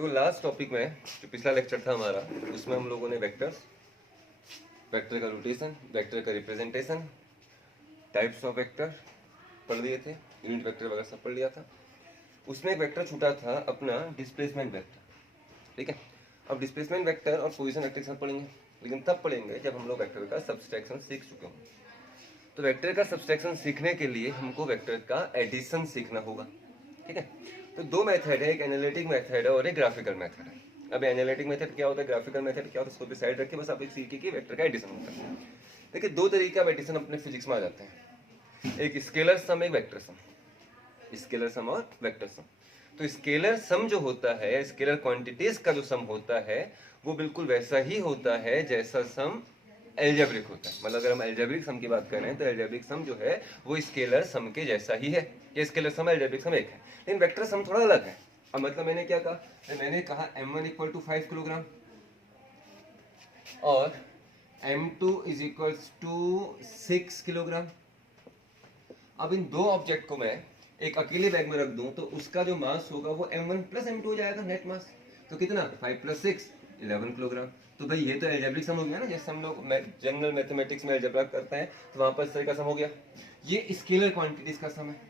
तो last topic में जो पिछला लेक्चर था हमारा, उसमें हम लोगों ने वेक्टर्स, वेक्टर का रोटेशन, वेक्टर का रिप्रेजेंटेशन, टाइप्स ऑफ वेक्टर पढ़ लिए थे, यूनिट वेक्टर वगैरह सब पढ़ लिया था। उसमें एक वेक्टर छूटा था अपना डिस्प्लेसमेंट वेक्टर, ठीक है। अब डिस्प्लेसमेंट वेक्टर और पोजीशन वेक्टर सब पढ़ेंगे, लेकिन तब पढ़ेंगे जब हम लोग वेक्टर का सब्सट्रैक्शन सीख चुके हों। तो वेक्टर का सब्सट्रैक्शन सीखने के लिए हमको वेक्टर का एडिशन सीखना होगा, ठीक है। तो दो मेथड है, एक एनालिटिक मेथड है और एक ग्राफिकल मेथड है। अब एनालिटिक मेथड क्या होता है, ग्राफिकल मेथड क्या होता है, उसको भी साइड रखिए, बस आप एक सीखिए कि वेक्टर का एडिशन होता है। देखिए दो तरीके का एडिशन अपने फिजिक्स में आ जाते हैं, एक स्केलर सम, एक वेक्टर सम। स्केलर सम और वेक्टर सम। तो स्केलर सम जो होता है, स्केलर क्वांटिटीज का जो सम होता है, वो बिल्कुल वैसा ही होता है जैसा सम एल्जेब्रिक होता है। मतलब अगर हम एल्जेब्रिक सम की बात करें तो एल्जेब्रिक सम जो है वो स्केलर सम के जैसा ही है। ये स्केलर सम एल्जेब्रिक सम एक है, लेकिन वेक्टर सम थोड़ा अलग है। अब मतलब मैंने क्या कहा, मैंने कहा m1 इक्वल टू 5 किलोग्राम और m2 is equal to 6 kilogram. अब इन दो ऑब्जेक्ट को मैं एक अकेले बैग में रख दूं तो उसका जो मास होगा वो m1 प्लस m2 हो जाएगा, नेट मास। तो कितना, 5 प्लस 6 11 किलोग्राम। तो भाई ये तो एल्जेब्रिक सम हो गया ना, जैसे हम लोग जनरल मैथमेटिक्स में एल्जेब्रा करते हैं तो वहां पर इस तरह का सम हो गया। ये स्केलर क्वांटिटीज का सम है,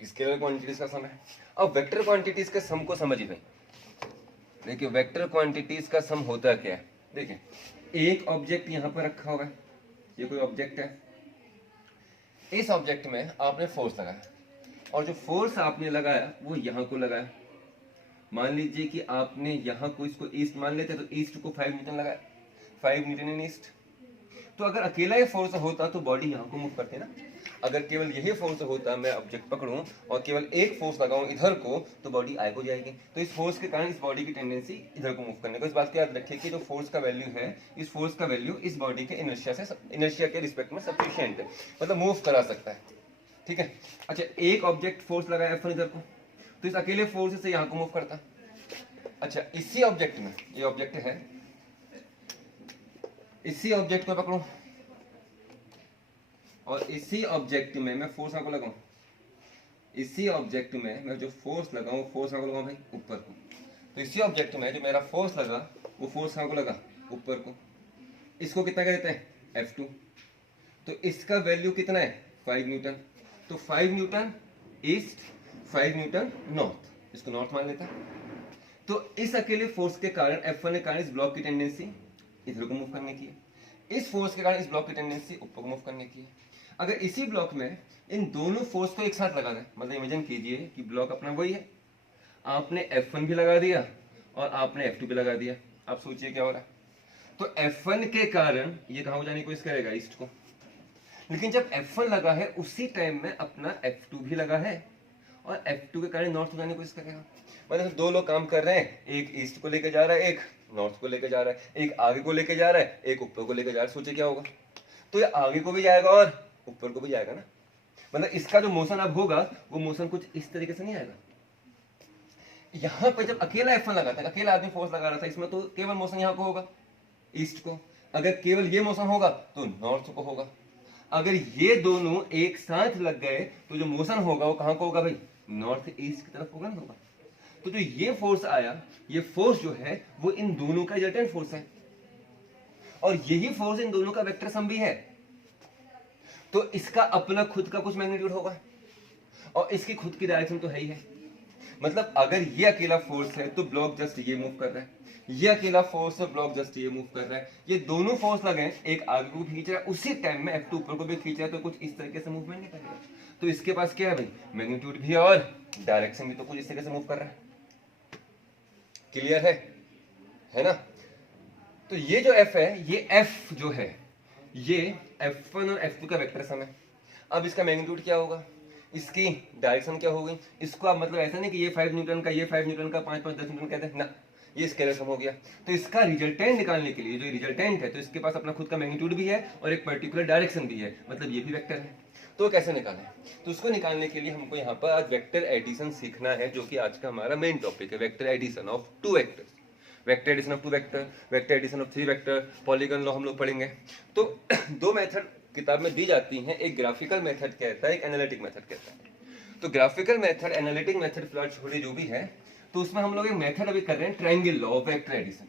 स्केलर क्वांटिटीज का सम है। अब वेक्टर क्वांटिटीज के सम को समझिए भाई। देखिए वेक्टर क्वांटिटीज का सम होता क्या है, देखिए एक ऑब्जेक्ट यहां पर रखा हुआ है, ये कोई ऑब्जेक्ट है। इस ऑब्जेक्ट में आपने फोर्स लगाया और जो फोर्स आपने लगाया वो यहां को लगाया। मान लीजिए कि आपने यहां को इसको ईस्ट मान लेते तो ईस्ट को 5 न्यूटन लगाया, 5 न्यूटन इन ईस्ट। तो अगर अकेला ये फोर्स होता तो बॉडी यहां को मूव करती ना। अगर केवल यही फोर्स होता, मैं ऑब्जेक्ट पकड़ूं और केवल एक फोर्स लगाऊं इधर को, तो बॉडी आगे को जाएगी। तो इस फोर्स के कारण इस बॉडी की टेंडेंसी इधर को मूव करने को। इस बात को याद रखिए कि जो फोर्स का वैल्यू है, इस फोर्स का वैल्यू इस बॉडी के इनर्शिया के रिस्पेक्ट में सफिशिएंट है, मतलब मूव करा सकता है, ठीक है। अच्छा एक ऑब्जेक्ट फोर्स लगाया F1 इधर को, तो इस अकेले फोर्स से यहां को मूव करता। अच्छा इसी ऑब्जेक्ट में, ये ऑब्जेक्ट है, इसी ऑब्जेक्ट को पकड़ो और इसी ऑब्जेक्ट में मैं फोर्स को लगाऊं, इसी ऑब्जेक्ट में मैं जो फोर्स लगाऊं, फोर्स को लगाऊं भाई ऊपर को। तो इसी ऑब्जेक्ट में जो मेरा फोर्स लगा वो फोर्स को लगा ऊपर को। इसको कितना कहते हैं, F2। तो इसका वैल्यू कितना है, 5 न्यूटन। तो 5 न्यूटन ईस्ट, 5 न्यूटन नॉर्थ, इसको नॉर्थ मान लेता है। तो इस अकेले फोर्स के कारण F1 के कारण इस ब्लॉक की टेंडेंसी इधर को मूव करने की है, इस फोर्स के कारण इस ब्लॉक की टेंडेंसी ऊपर को मूव करने की है। अगर इसी ब्लॉक में इन दोनों फोर्स को एक साथ लगा दें, मतलब इमेजिन कीजिए कि ब्लॉक अपना वही है, आपने F1 भी लगा दिया और आपने F2 भी लगा दिया। आप सोचिए क्या हो रहा है। तो F1 के कारण ये कहां को जाने की कोशिश करेगा, ईस्ट को। लेकिन जब F1 लगा है उसी टाइम में अपना F2 भी लगा है और F2 के कारण नॉर्थ को जाने की कोशिश करेगा। मतलब दो लोग काम कर रहे हैं, एक ईस्ट को लेके जा रहा है, एक नॉर्थ को लेके जा रहा है, एक आगे को लेके जा रहा है, एक ऊपर को लेके जा रहा है। सोचिए क्या होगा। तो ये आगे को भी जाएगा और ऊपर को भी जाएगा ना। मतलब इसका जो मोशन अब होगा वो मोशन कुछ इस तरीके से नहीं आएगा। यहां पर जब अकेला F1 लगा था, अकेला आदमी फोर्स लगा रहा था, इसमें तो केवल मोशन यहां को होगा, ईस्ट को। अगर केवल ये मोशन होगा तो नॉर्थ को होगा। अगर ये दोनों एक साथ लग गए तो जो मोशन होगा वो कहां को होगा भाई, नॉर्थ ईस्ट की तरफ होगा ना होगा। तो जो ये फोर्स आया, ये फोर्स जो है वो इन दोनों का रिजल्टेंट फोर्स है और यही फोर्स इन दोनों का वेक्टर सम भी है। तो इसका अपना खुद का कुछ मैग्नीट्यूड होगा और इसकी खुद की डायरेक्शन तो है ही है। मतलब अगर ये अकेला फोर्स है तो ब्लॉक जस्ट ये मूव कर रहा है, ये अकेला फोर्स है, ब्लॉक जस्ट ये मूव कर रहा है। ये दोनों फोर्स लगे, एक आगे को खींच रहा है, उसी टाइम में F2 ऊपर को भी खींच रहा है, तो कुछ इस तरीके से मूवमेंट नहीं करेगा। तो इसके पास क्या है भाई, मैग्नीट्यूड भी है और डायरेक्शन भी तो कुछ इस तरीके से मूव कर रहा है। क्लियर है ना। तो ये जो F है, ये F जो है ये F1 और F2 का वेक्टर सम है। अब इसका मैग्नीट्यूड क्या होगा, इसकी डायरेक्शन क्या होगी। इसको आप मतलब ऐसा नहीं कि ये 5 न्यूटन का, ये 5 न्यूटन का, 5 5 10 न्यूटन कहते हैं ना, ये स्केलर सम हो गया। तो इसका रिजल्टेंट निकालने के लिए, जो रिजल्टेंट है, तो इसके पास अपना खुद का मैग्नीट्यूड भी है और एक पर्टिकुलर डायरेक्शन भी है, मतलब ये भी वेक्टर है। तो कैसे निकालें, तो उसको निकालने के लिए हमको यहाँ पर आज वेक्टर एडिशन सीखना है, जो कि आज का हमारा मेन टॉपिक है, vector addition of two vectors, vector addition of two vector, vector addition of 3 vector, polygon law हम लोग पढ़ेंगे। तो दो मेथड किताब में दी जाती हैं, एक ग्राफिकल मेथड कहता है, एक एनालिटिक मेथड कहता है। तो ग्राफिकल मेथड, एनालिटिक मेथड फिलहाल छोड़े जो भी है, तो उसमें हम लोग एक मेथड अभी कर रहे हैं, triangle law of vector addition,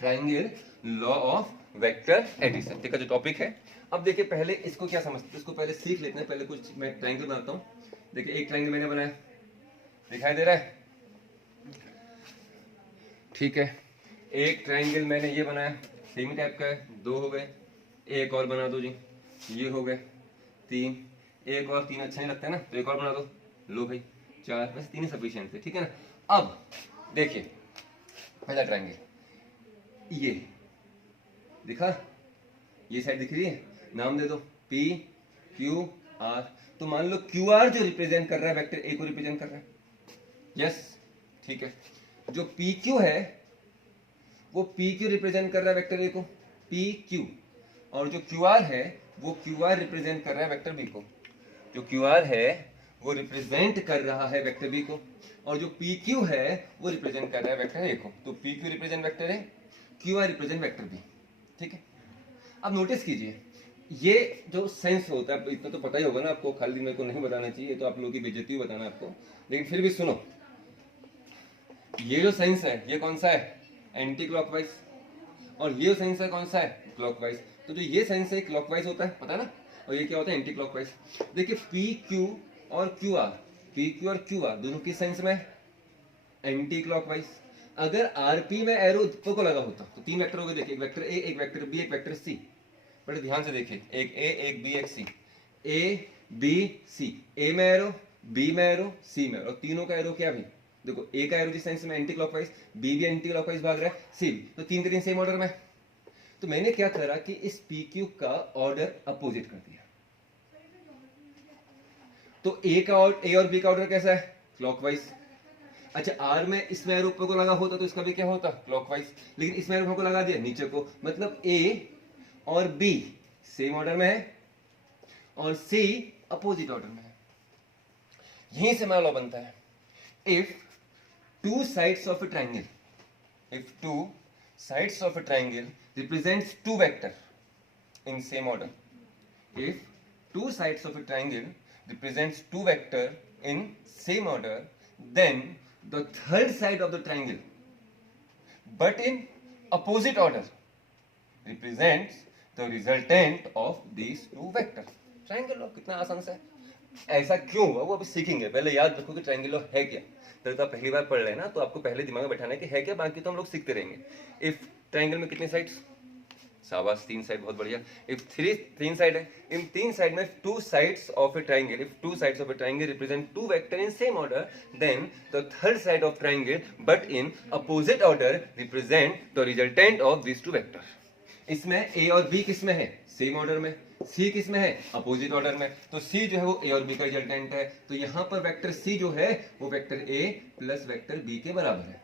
triangle law of vector addition, ठीक है, जो टॉपिक है। अब देखिए पहले इसको क्या समझते हैं, इसको पहले सीख लेते हैं। पहले कुछ मैं ट्रायंगल बनाता हूँ। देखिए एक ट्रायंगल मैंने बनाया, दिखाई दे रहा है, ठीक है। एक ट्रायंगल मैंने ये बनाया, सेमी टाइप का है, 2 हो गए। एक और बना दो जी, ये हो गए 3। एक और 3 अच्छा नहीं लगता है ना, तो एक और बना दो, लो भाई 4। बस 3 सफिशिएंट है, ठीक है ना। अब देखिए पहला ट्रायंगल, ये दिखा, ये साइड दिख रही है, नाम दे दो पी क्यू आर। तो मान लो क्यू आर जो रिप्रेजेंट कर रहा है वेक्टर ए को रिप्रेजेंट कर रहा है, यस, ठीक है। जो पी क्यू है वो पी क्यू रिप्रेजेंट कर रहा है वेक्टर ए को, पी क्यू। और जो क्यू आर है वो क्यू आर रिप्रेजेंट कर रहा है वेक्टर बी को, जो क्यू आर है वो रिप्रेजेंट कर रहा है वेक्टर बी को। और जो पी क्यू है वो रिप्रेजेंट कर रहा है वेक्टर ए को। तो P Q represent vector A, Q R represent vector B, ठीक है। अब नोटिस कीजिए, ये जो सेंस होता है, इतना तो पता ही होगा ना आपको, खाली मेरे को नहीं बताना चाहिए, तो आप लोगों की बेइज्जती बताना आपको, लेकिन फिर भी सुनो। ये जो सेंस है ये कौन सा है, एंटी क्लॉकवाइज। और ये सेंस है कौन सा है, क्लॉकवाइज। तो जो ये सेंस है क्लॉकवाइज होता है, पता है ना, और ये क्या होता है, एंटी क्लॉकवाइज। देखिए पी क्यू और क्यू आर, पी क्यू और क्यू आर दोनों किस सेंस में, एंटी क्लॉकवाइज। अगर आरपी में एरो ऊपर को लगा होता तो 3 वेक्टर हो गए, देखिए एक वेक्टर ए, एक वेक्टर बी, एक वेक्टर सी। बड़े ध्यान से देखिए, एक ए, एक बी, एक सी, ए बी सी, ए में एरो, बी में एरो, सी में एरो। तीनों का एरो क्या भी, देखो ए का एरो जिस सेंस में एंटी क्लॉकवाइज, बी भी एंटी क्लॉकवाइज भाग रहा है, सी भी, तो 3 के 3 सेम ऑर्डर में। तो मैंने क्या करा कि इस पी क्यू का ऑर्डर अपोजिट कर दिया। तो ए और बी का ऑर्डर कैसा है, क्लॉकवाइज। अच्छा आर में इसमें एरो ऊपर को लगा होता तो इसका भी क्या होता, क्लॉकवाइज। लेकिन इसमें एरो को लगा दिया नीचे को, मतलब ए और बी सेम ऑर्डर में है और सी अपोजिट ऑर्डर में है। यहीं से हमारा लॉ बनता है, if two sides of a triangle, if two sides of a triangle represents to vector in same order, if two sides of a triangle represents two vector in same order, then the third side of the triangle but in opposite order represents the resultant of these two vector। Triangle law कितना आसान सा है, ऐसा क्यों हुआ वो अभी सीखेंगे। पहले याद रखो कि ट्रायंगल लॉ है क्या, तो आप पहली बार पढ़ रहे हैं ना, तो आपको पहले दिमाग में बैठाना है कि है क्या, बाकी तो हम लोग सीखते रहेंगे। इफ ट्रायंगल में कितने साइड्स, शाबाश 3 साइड, बहुत बढ़िया। इफ 3 साइड है, इन 3 साइड में two sides of a triangle, if two sides of a triangle represent two vector in same order, then the third side of triangle but in opposite order represent the resultant of this two vector. इसमें A और B किस में है, same order में, सी किस में है, opposite order में। तो सी जो है वो ए और बी का रिजल्टेंट है, तो यहां पर वेक्टर सी जो है वो vector A plus vector B के बराबर है,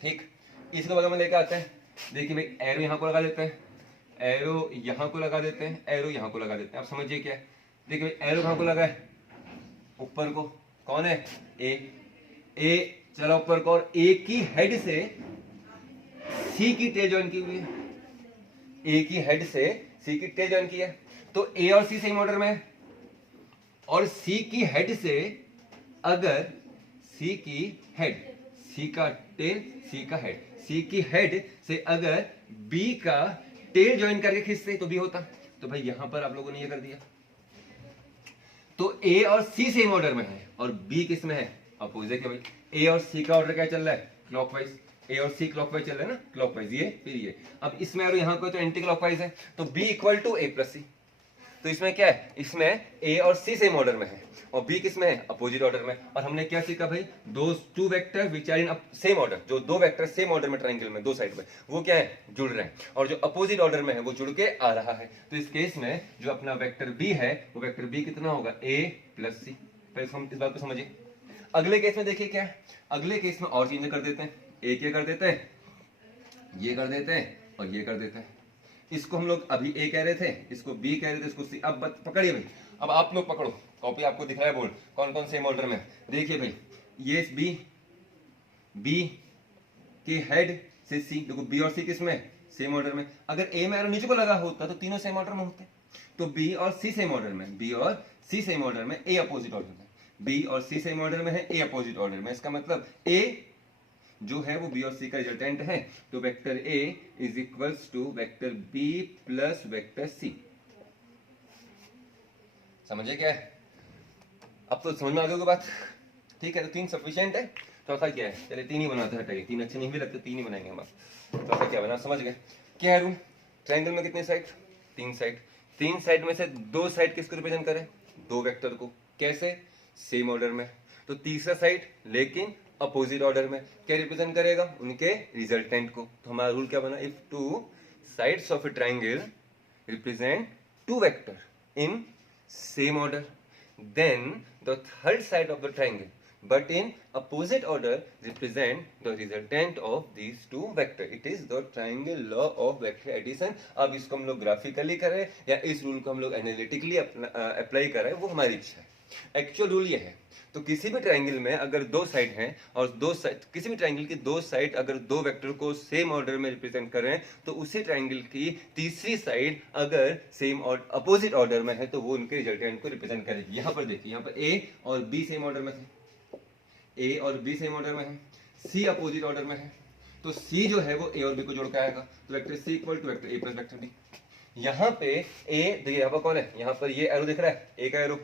ठीक। इसको बगल में लेके आते हैं, देखिए भाई एरो यहां को लगा देते हैं, एरो यहां को लगा देते हैं, एरो यहां को लगा देते हैं। आप समझिए क्या है, देखिए भाई एरो कहां को लगा है, ऊपर को, कौन है, ए चला ऊपर को, और ए की हेड से सी की टेल ज्वाइन की हुई है, ए की हेड से सी की टेल ज्वाइन की है। तो ए और सी सेम ऑर्डर में है, और सी की हेड से अगर सी की हेड, सी का टेल, सी का हेड, सी की हेड से अगर बी का टेल ज्वाइन करके खींचते तो बी होता। तो भाई यहां पर आप लोगों ने ये कर दिया, तो ए और सी सेम ऑर्डर में है और बी किस में है, अपोजिट है। भाई ए और सी का ऑर्डर क्या चल रहा है, क्लॉकवाइज, ए और सी क्लॉकवाइज चल रहा है ना, क्लॉकवाइज, ये फिर ये। अब इसमें और यहाँ पे तो एंटी क्लॉकवाइज है, तो B equal to A plus C. तो इसमें क्या है, इसमें ए और सी सेम ऑर्डर में है और बी किस में है, अपोजिट ऑर्डर में। और हमने क्या सीखा भाई, दो two vector which are in same order, जो दो वेक्टर सेम ऑर्डर में ट्रायंगल में दो साइड में, वो क्या है, जुड़ रहे हैं, और जो अपोजिट ऑर्डर में है वो जुड़ के आ रहा है। तो इस केस में जो अपना वेक्टर बी है वो वेक्टर बी कितना होगा, ए प्लस सी। पहले हम इस बात को समझिए। अगले केस में देखिए क्या है, अगले केस में और चेंज कर देते हैं, ए क्या कर देते हैं, ये कर देते हैं और ये कर देते हैं। इसको हम लोग अभी ए कह रहे थे, इसको बी कह रहे थे, इसको सी। अब पकड़िए भाई, अब आप लोग पकड़ो, कॉपी आपको दिख रहा है बोर्ड, कौन कौन सेम ऑर्डर में। देखिए भाई ये बी के हेड से सी, देखो बी और सी किस में, सेम ऑर्डर में। अगर ए में एरो नीचे को लगा होता तो तीनों सेम ऑर्डर में होते, तो बी और सी सेम ऑर्डर में, बी और सी सेम ऑर्डर में, ए अपोजिट ऑर्डर में। बी और सी सेम ऑर्डर में है, ए अपोजिट ऑर्डर में। इसका मतलब ए जो है वो बी और सी का रिजल्टेंट है, तो vector A is equals to vector B plus vector C. समझे क्या है? अब तो समझ में आ गई बात, ठीक है। तो 3 सफिशिएंट है, चौथा क्या है? चलिए 3 ही बनाते हैं, हटाइए 3 अच्छे नहीं भी लगते, 3 ही बनाएंगे हम। चौथा क्या बना समझ गए? क्या है रूल? ट्रायंगल में कितने साइड? 3 साइड। 3 साइड में से 2 साइड किसको रिप्रेजेंट करें? 2 वेक्टर को। कैसे? सेम ऑर्डर में। तो तीसरा साइड लेकिन अपोजिट ऑर्डर में क्या रिप्रेजेंट करेगा? उनके रिजल्टेंट को। तो हमारा रूल क्या बना? If 2 sides of a triangle represent 2 vector in same order, then the third side of the triangle but in opposite order represent the resultant of these two vector. It is the triangle law of vector addition. अब इसको हम लोग graphically करें या इस rule को हम लोग एनालिटिकली अप्लाई करें, वो हमारी इच्छा है। एक्चुअल रूल ये है, तो किसी भी ट्रायंगल में अगर 2 साइड हैं और 2 साइड, किसी भी ट्रायंगल की 2 साइड अगर 2 वेक्टर को सेम ऑर्डर में रिप्रेजेंट करें, तो उसी ट्रायंगल की तीसरी साइड अगर सेम और अपोजिट ऑर्डर में है तो वो उनके रिजल्टेंट को रिप्रेजेंट करेगी। यहाँ पर देखिए, यहाँ पर ए और बी सेम ऑर्डर में थे, ए और बी सेम ऑर्डर में है, सी अपोजिट ऑर्डर में है, तो सी जो है वो ए और बी को जोड़ के आएगा, तो vector C equal to vector A plus vector B. यहाँ पे ए देखिए, यहाँ पर कौन है? यहाँ पर ये एरो दिख रहा है, ए का एरो,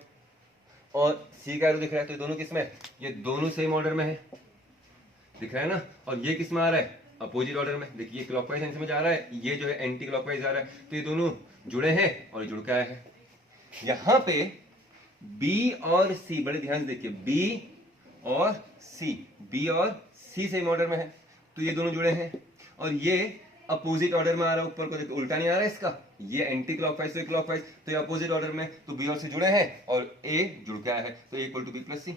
और सी का एरो दिख रहा है, तो ये दोनों किस में है? ये दोनों सेम ऑर्डर में है, दिख रहा है ना। और ये किस में आ रहा है? अपोजिट ऑर्डर में। देखिए क्लॉकवाइज सेंस में जा रहा है, ये जो है एंटी क्लॉकवाइज जा रहा है, तो ये दोनों जुड़े हैं और जुड़ के आए हैं। यहाँ पे बी और सी, बड़े ध्यान से देखिए, बी और सी सेम ऑर्डर में है, तो ये दोनों जुड़े हैं। और ये अपोजिट ऑर्डर में आ रहा है, ऊपर को देखो उल्टा नहीं आ रहा है इसका, ये एंटी क्लॉकवाइज से क्लॉकवाइज, तो ये अपोजिट ऑर्डर में, तो बी और सी जुड़े हैं और ए जुड़ के आया है, तो इक्वल टू बी प्लस सी।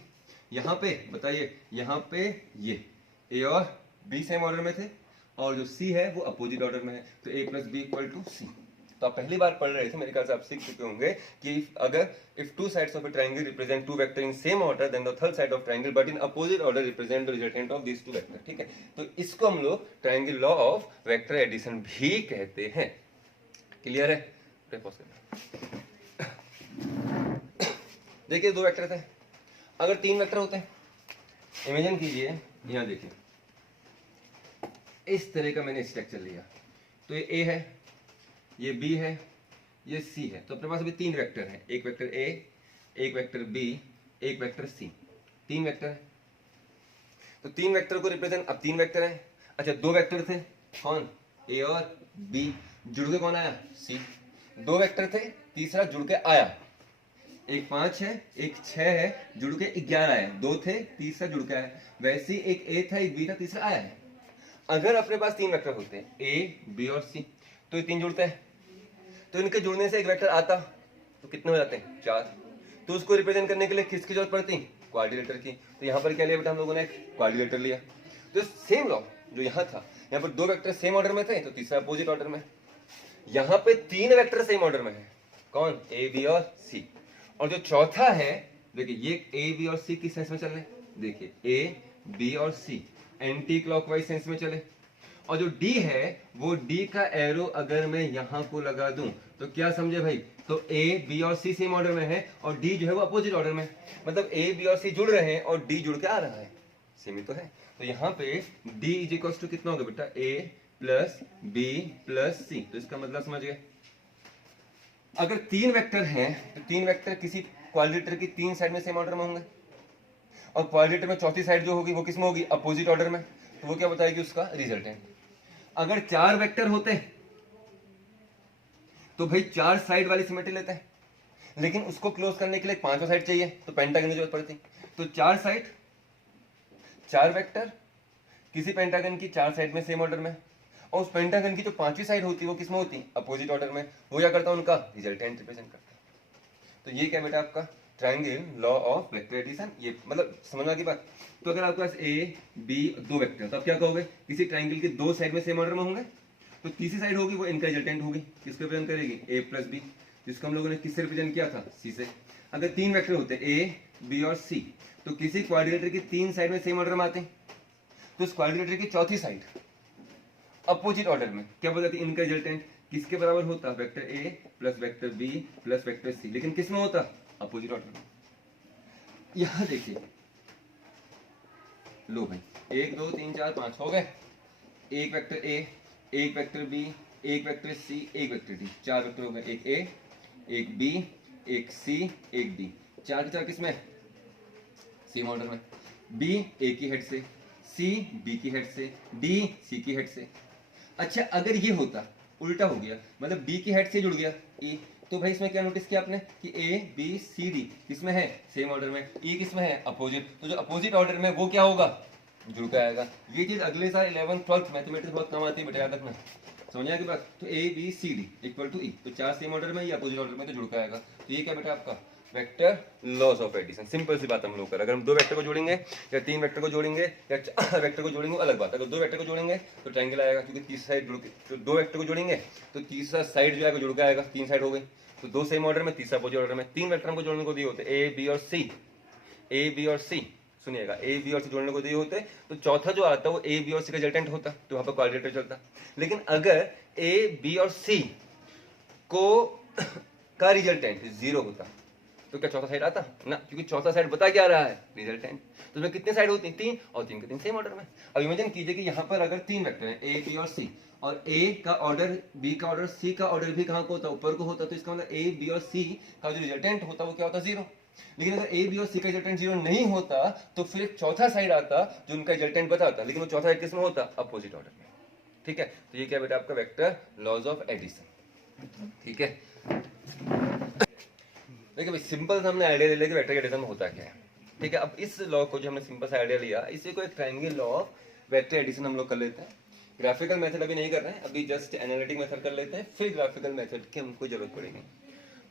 यहाँ पे बताइए, यहाँ पे ये ए और बी सेम ऑर्डर में थे और जो सी है वो अपोजिट ऑर्डर में है, तो a plus B equal to सी। तो आप पहली बार पढ़ रहे थे, मेरे ख्याल से आप सीख चुके होंगे कि if two sides of a triangle represent two vector in same order, then the third side of triangle but in opposite order represent the resultant of these two vector। ठीक है, तो इसको हम लोग triangle law of vector addition भी कहते हैं। Clear है? देखिए 2 वेक्टर थे, अगर 3 वेक्टर होते हैं, इमेजिन कीजिए, यहाँ देखिए इस तरह का मैंने स्ट्रक्चर लिया, तो ये ए है, ये बी है, ये सी है, तो अपने पास अभी 3 वेक्टर हैं, एक वेक्टर ए, एक वेक्टर बी, एक वेक्टर सी, 3 वेक्टर है। तो 3 वेक्टर को रिप्रेजेंट, अब 3 वेक्टर है, अच्छा 2 वेक्टर थे, कौन? ए और बी, जुड़ के कौन आया? सी। 2 वेक्टर थे, तीसरा जुड़ के आया, एक 5 है, एक 6 है, जुड़ के 11 है, 2 थे, तीसरा जुड़ के आया। वैसे ही एक ए था, एक बी था, तीसरा आया है। अगर अपने पास 3 वेक्टर होते हैं, ए, बी और सी, तो ये 3 जुड़ते हैं, तो इनके जुड़ने से एक वेक्टर आता, तो कितने हो जाते हैं? 4। तो उसको रिप्रेजेंट करने के लिए किसकी जरूरत पड़ती? क्वाड्रिलेटर की। तो यहाँ पर क्या लिया बेटा हम लोगों ने? क्वाड्रिलेटर लिया। तो सेम लॉ जो यहाँ था, यहाँ पर 2 वेक्टर सेम ऑर्डर में थे, तो तीसरा अपोजिट ऑर्डर में। यहाँ पे 3 वेक्टर सेम ऑर्डर में है, कौन? ए, बी और सी। और जो चौथा है, देखिए ये ए, बी और सी किस सेंस में चल रहे? देखिए ए, बी और सी एंटी क्लॉकवाइज सेंस में चले, और जो डी है वो डी का एरो अगर मैं यहां को लगा दूं तो क्या समझे भाई? तो ए, बी और सी सेम ऑर्डर में है और डी जो है वो अपोजिट ऑर्डर में, मतलब ए, बी और सी जुड़ रहे हैं और डी जुड़ के आ रहा है, सेम ही तो है। तो यहाँ पे डी इज इक्वल टू कितना होगा बेटा? ए प्लस बी प्लस सी। तो इसका मतलब समझ गए, अगर 3 वेक्टर हैं तो 3 वेक्टर किसी क्वाड्रिलेटर की 3 साइड में सेम ऑर्डर में होंगे, और क्वाड्रिलेटर में चौथी साइड जो होगी वो किस में होगी? अपोजिट ऑर्डर में, तो वो क्या बताएगी? उसका रिजल्टेंट। अगर 4 वेक्टर होते तो भाई 4 साइड वाली सिमेट्री लेते हैं, लेकिन उसको क्लोज करने के लिए 5वां साइड चाहिए, तो पेंटागन की जरूरत पड़ती। तो 4 साइड, 4 वेक्टर किसी पेंटागन की 4 साइड में सेम ऑर्डर में, और उस पेंटागन की जो 5वीं साइड होती है वो किस में होती? अपोजिट ऑर्डर में। वो क्या करता है? उनका रिजल्टेंट रिप्रेजेंट करता है। तो ये क्या बेटा आपका triangle law of vector addition, ये मतलब समझ में आ गई बात। तो अगर आपके पास ए, बी 2 वेक्टर, तो आप क्या कहोगे? किसी ट्रायंगल के 2 साइड में सेम ऑर्डर में होंगे, तो तीसरी साइड होगी वो इनका रिजल्टेंट होगी, किसको रिप्रेजेंट करेगी? ए प्लस बी, जिसको हम लोगों ने किससे रिप्रेजेंट किया था? सी से। अगर 3 वेक्टर होते ए, बी और सी, तो किसी क्वाड्रिलेटर की 3 साइड में सेम ऑर्डर में आते हैं, तो उस क्वाड्रिलेटर की चौथी साइड अपोजिट ऑर्डर में क्या बोलती है? इनका रिजल्टेंट किसके बराबर होता? Vector A plus vector B plus vector C, लेकिन किस में होता? अपोजिट ऑर्डर में। यहां देखिए, लो भाई 1 2 3 4 5 हो गए, एक वेक्टर ए, एक वेक्टर बी, एक वेक्टर सी, एक वेक्टर डी, 4 वेक्टर हो गए, एक ए, एक बी, एक सी, एक डी, 4 के 4 किसमें, सेम ऑर्डर में, बी ए की हेड से, सी बी की हेड से, डी सी की हेड से। अच्छा अगर ये होता उल्टा हो गया, मतलब बी की हेड से जुड़ गया ई, तो भाई इसमें क्या नोटिस किया आपने कि ए बी सी डी किसमें है, सेम ऑर्डर में, ई किसमें है, अपोजिट, तो जो अपोजिट ऑर्डर में वो क्या होगा, जुड़ के आएगा। ये चीज अगले साल 11th 12th मैथमेटिक्स बहुत काम आती है बेटा, याद रखना, समझ आया कि बात। तो A B C D equal to E, तो 4 सेम ऑर्डर में या अपोजिट ऑर्डर में, तो जुड़ के आएगा। तो ये क्या बेटा आपका vector laws of addition, simple सी बात हम लोग कर, अगर हम 2 वेक्टर को जोड़ेंगे या 3 वेक्टर को जोड़ेंगे या 4 वेक्टर को जोड़ेंगे अलग बात, अगर 2 वेक्टर को जोड़ेंगे तो ट्रायंगल आएगा, क्योंकि तीसरा साइड जुड़ के, तो 2 वेक्टर को जोड़ेंगे तो तीसरा साइड जो है जुड़ के आएगा, 3 साइड हो गई, तो 2 सेम ऑर्डर में, तीसरा अपोजिट ऑर्डर में। 3 वेक्टर हमको जोड़ने को दिए होते ए बी और सी, ए बी और सी, सुनिएगा ए बी और सी जोड़ने को दिए होते, तो चौथा जो आता वो ए बी और सी का रिजल्टेंट होता, तो वहां पर क्वाड्रेटर चलता। लेकिन अगर ए बी और सी को का रिजल्टेंट 0 होता तो क्या चौथा साइड आता ना, क्योंकि चौथा साइड बता क्या रहा है, रिजल्टेंट। तो उसमें कितने साइड होती हैं, 3, और 3 के 3 सेम ऑर्डर में। अब इमेजिन कीजिए कि यहाँ पर अगर 3 वेक्टर हैं ए बी और सी, और ए का ऑर्डर, बी का ऑर्डर, सी का ऑर्डर भी कहाँ को होता, ऊपर को होता, तो इसका मतलब ए बी और सी का जो रिजल्टेंट होता वो क्या होता, 0। लेकिन अगर ए बी और सी का रिजल्टेंट 0 नहीं होता तो फिर एक चौथा साइड आता जो उनका रिजल्टेंट बताता, लेकिन वो चौथा साइड किसमें होता, अपोजिट ऑर्डर में। ठीक है, तो ये क्या बेटा आपका वेक्टर लॉज ऑफ एडिशन। ठीक है, देखिए भाई सिंपल हमने आइडिया ले लिया कि वेक्टर एडिशन में होता क्या है। ठीक है, अब इस लॉ को जो हमने सिंपल सा आइडिया लिया, इसी को एक triangle law of vector addition हम लोग कर लेते हैं। ग्राफिकल मेथड अभी नहीं कर रहे हैं, अभी जस्ट एनालिटिक मेथड कर लेते हैं, फिर ग्राफिकल मेथड की हमको जरूरत पड़ेगी।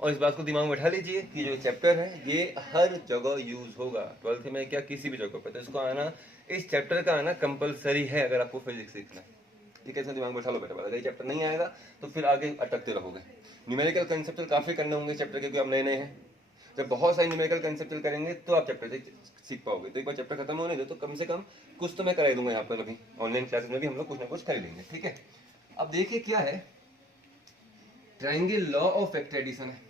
और इस बात को दिमाग में बैठा लीजिए कि जो चैप्टर है ये हर जगह यूज होगा, 12th में क्या किसी भी जगह पर, तो इसको आना, इस चैप्टर का आना कंपलसरी है अगर आपको फिजिक्स सीखना है। ठीक है, इसमें दिमाग में बैठा लो बेटा, अगर ये चैप्टर नहीं आएगा तो फिर आगे अटकते रहोगे। न्यूमेरिकल कंसेप्चुअल काफी करने होंगे चैप्टर के, क्योंकि आप नए नए हैं। जब बहुत सारे न्यूमेरिकल कंसेप्चुअल करेंगे तो आप चैप्टर सीख पाओगे। तो एक बार चैप्टर खत्म होने दो, तो कम से कम कुछ तो मैं करा दूंगा यहाँ पर, अभी ऑनलाइन क्लासेस में भी हम लोग कुछ ना कुछ कर लेंगे। ठीक है, अब देखिए क्या है, triangle law of vector addition है।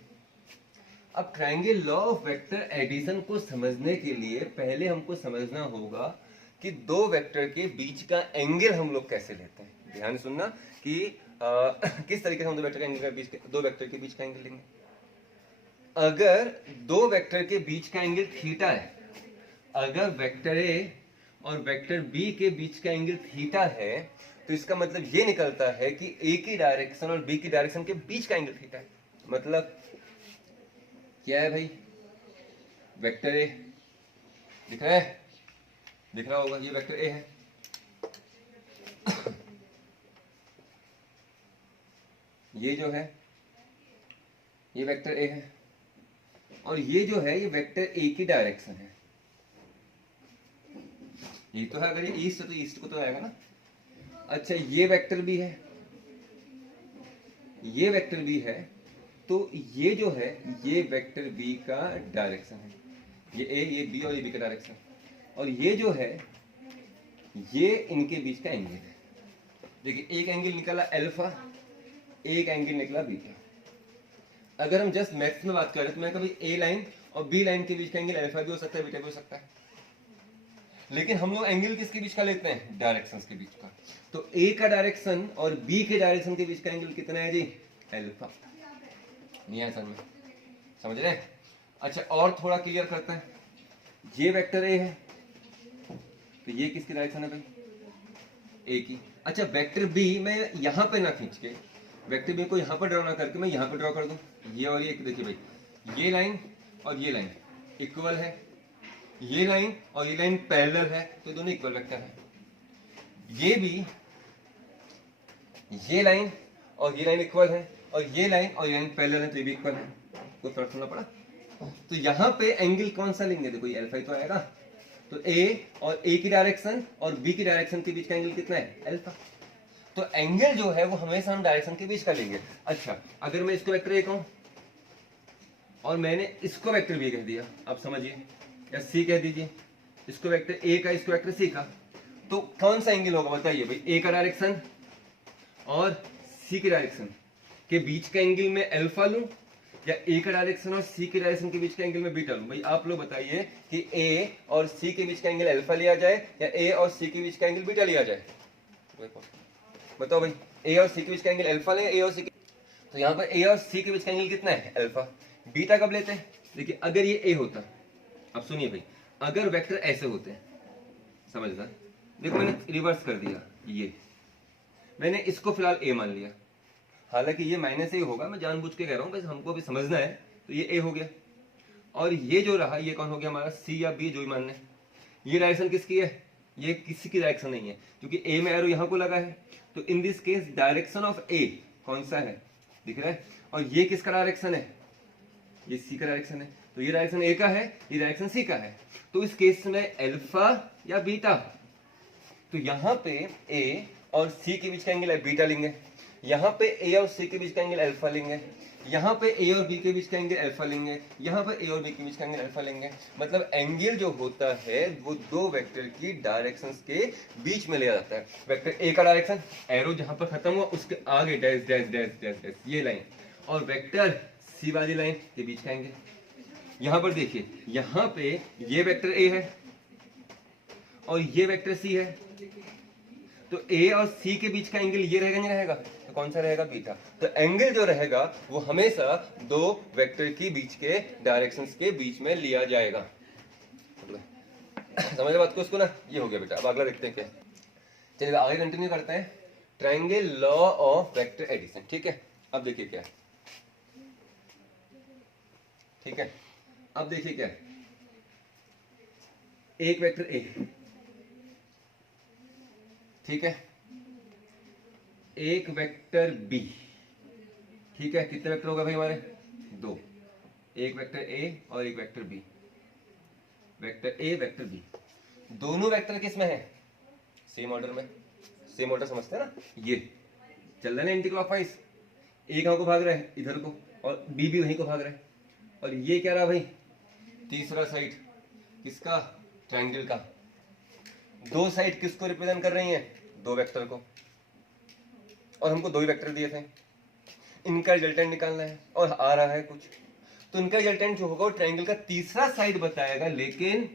अब triangle law of vector addition को समझने के लिए पहले हमको समझना होगा कि 2 वेक्टर के बीच का एंगल हम लोग कैसे लेते हैं। ध्यान सुनना कि किस तरीके से हम 2 वेक्टर के बीच का एंगल लेंगे। अगर 2 वेक्टर के बीच का एंगल थीटा है, अगर वेक्टर ए और वेक्टर बी के बीच का एंगल थीटा है, तो इसका मतलब ये निकलता है कि ए की डायरेक्शन और बी की डायरेक्शन के बीच का एंगल थीटा है। मतलब क्या है भाई, वेक्टर ए दिख रहा है, दिख रहा होगा, ये वेक्टर ए है, ये जो है ये वेक्टर ए है, और ये जो है ये वेक्टर ए की डायरेक्शन है। ये तो है, अगर ये ईस्ट है तो ईस्ट को तो आएगा ना। अच्छा ये वेक्टर भी है, ये वेक्टर भी है, तो ये जो है ये वेक्टर बी का डायरेक्शन है, ये ए, ये बी और ये बी का डायरेक्शन, और ये जो है ये इनके बीच का एंगल है। देखिए एक एंगल निकला अल्फा, एक एंगल निकला बीटा। अगर हम जस्ट मैथ्स में बात करें तो मैं कभी ए लाइन और बी लाइन के बीच का एंगल अल्फा भी हो सकता है, बीटा भी हो सकता है, लेकिन हम लोग एंगल किसके बीच का लेते हैं, डायरेक्शंस के बीच का। तो ए का डायरेक्शन और बी के डायरेक्शन के बीच का एंगल कितना है जी, अल्फा। नहीं है सर में, समझ रहे हैं। अच्छा और थोड़ा क्लियर करते हैं, ये वेक्टर ए है तो ये किसकी डायरेक्शन है भाई, ए की। अच्छा वेक्टर बी मैं यहां पे ना खींच के, वेक्टर बी को यहां पर ड्रॉ ना करके मैं यहां पर ड्रॉ कर दूं, ये और ये देखिए भाई, ये लाइन और ये लाइन इक्वल है, ये लाइन और ये लाइन पैरेलल है, तो दोनों इक्वल वेक्टर है। ये भी, ये लाइन और ये लाइन इक्वल है, और ये लाइन और ये लाइन पैरेलल है, तो ये भी इक्वल है, कोई फर्क होना पड़ा। तो यहाँ पे एंगल कौन सा लेंगे, देखो ये अल्फा ही तो आएगा, तो ए और ए की डायरेक्शन और बी की डायरेक्शन के बीच का एंगल कितना है, अल्फा। तो एंगल जो है वो हमेशा हम डायरेक्शन के बीच का लेंगे। अच्छा अगर मैं इसको वेक्टर ए कहूं और मैंने इसको वेक्टर बी कह दिया, आप समझिए, या सी कह दीजिए, इसको वेक्टर ए का, इसको वेक्टर सी का, तो कौन सा एंगल होगा बताइए भाई, ए का डायरेक्शन और सी की डायरेक्शन के बीच का एंगल मैं अल्फा लूं या ए का डायरेक्शन और सी के डायरेक्शन के बीच के एंगल में बीटा लूं? भाई आप लोग बताइए कि ए और सी के बीच का एंगल अल्फा लिया जाए या ए और सी के बीच का एंगल बीटा लिया जाए? बताओ भाई, ए और सी के बीच का एंगल अल्फा लें, ए और सी? तो यहाँ पर ए और सी के बीच का एंगल कितना है? अल्फा। बीटा कब लेते हैं? देखिए अगर ये ए होता, अब सुनिए भाई, अगर वेक्टर ऐसे होते हैं, समझदार, देखो मैंने रिवर्स कर दिया, ये मैंने इसको फिलहाल ए मान लिया, हालांकि ये माइनस ए होगा, मैं जानबूझ के कह रहा हूँ, बस हमको भी समझना है। तो ये ए हो गया और ये जो रहा ये कौन हो गया हमारा? सी या बी, जो ही मान लें। ये डायरेक्शन किसकी है? ये किसी की डायरेक्शन नहीं है, क्योंकि ए में एरो यहाँ को लगा है। तो in this case direction of A कौन सा है? दिख रहा है। और ये किसका डायरेक्शन है? ये सी का डायरेक्शन है। तो ये डायरेक्शन ए का है, ये डायरेक्शन सी का है। तो इस केस में अल्फा या बीटा? तो यहाँ पे ए और सी के बीच का एंगल बीटा लेंगे, यहाँ पे ए और सी के बीच का एंगल अल्फा लेंगे, यहाँ पे ए और बी के बीच का एंगल अल्फा लेंगे, यहाँ पे ए और बी के बीच का एंगल अल्फा लेंगे। मतलब एंगल जो होता है वो दो वेक्टर की डायरेक्शंस के बीच में लिया जाता है। वेक्टर ए का डायरेक्शन एरो जहाँ पर खत्म हुआ उसके आगे dash dash dash dash dash ये लाइन, और वेक्टर सी वाली लाइन के बीच का एंगल। यहाँ पर देखिए, यहाँ पे ये वेक्टर ए है और ये वेक्टर सी है, तो ए और सी के बीच का एंगल ये रहेगा नहीं रहेगा? तो कौन सा रहेगा? बीटा। तो एंगल जो रहेगा वो हमेशा दो वेक्टर के बीच के डायरेक्शंस के बीच में लिया जाएगा। समझ बात को? उसको ना, ये हो गया बेटा। अब अगला देखते हैं क्या। चलिए आगे कंटिन्यू करते हैं। Triangle law of vector addition. ठीक है, अब देखिए क्या है। ठीक है, अब देखिए क्या है। एक वेक्टर ए, ठीक है, एक वेक्टर बी, ठीक है। कितने वेक्टर होगा भाई हमारे? दो। एक वेक्टर ए और एक vector B. Vector A vector B, दोनों वेक्टर किस में है? सेम ऑर्डर में। सेम ऑर्डर समझते हैं ना? ये चल रहा है एंटी क्लॉकवाइज, ए कहां को भाग रहा है? इधर को, और बी भी वहीं को भाग रहा है। और ये क्या रहा भाई? तीसरा साइड किसका? ट्रायंगल का। दो साइड किसको रिप्रेजेंट कर रही हैं? दो वेक्टर को। और हमको दो ही वेक्टर दिए थे, इनका रिजल्टेंट निकालना है और आ रहा है कुछ। तो इनका रिजल्टेंट जो होगा वो ट्रायंगल का तीसरा साइड बताएगा, लेकिन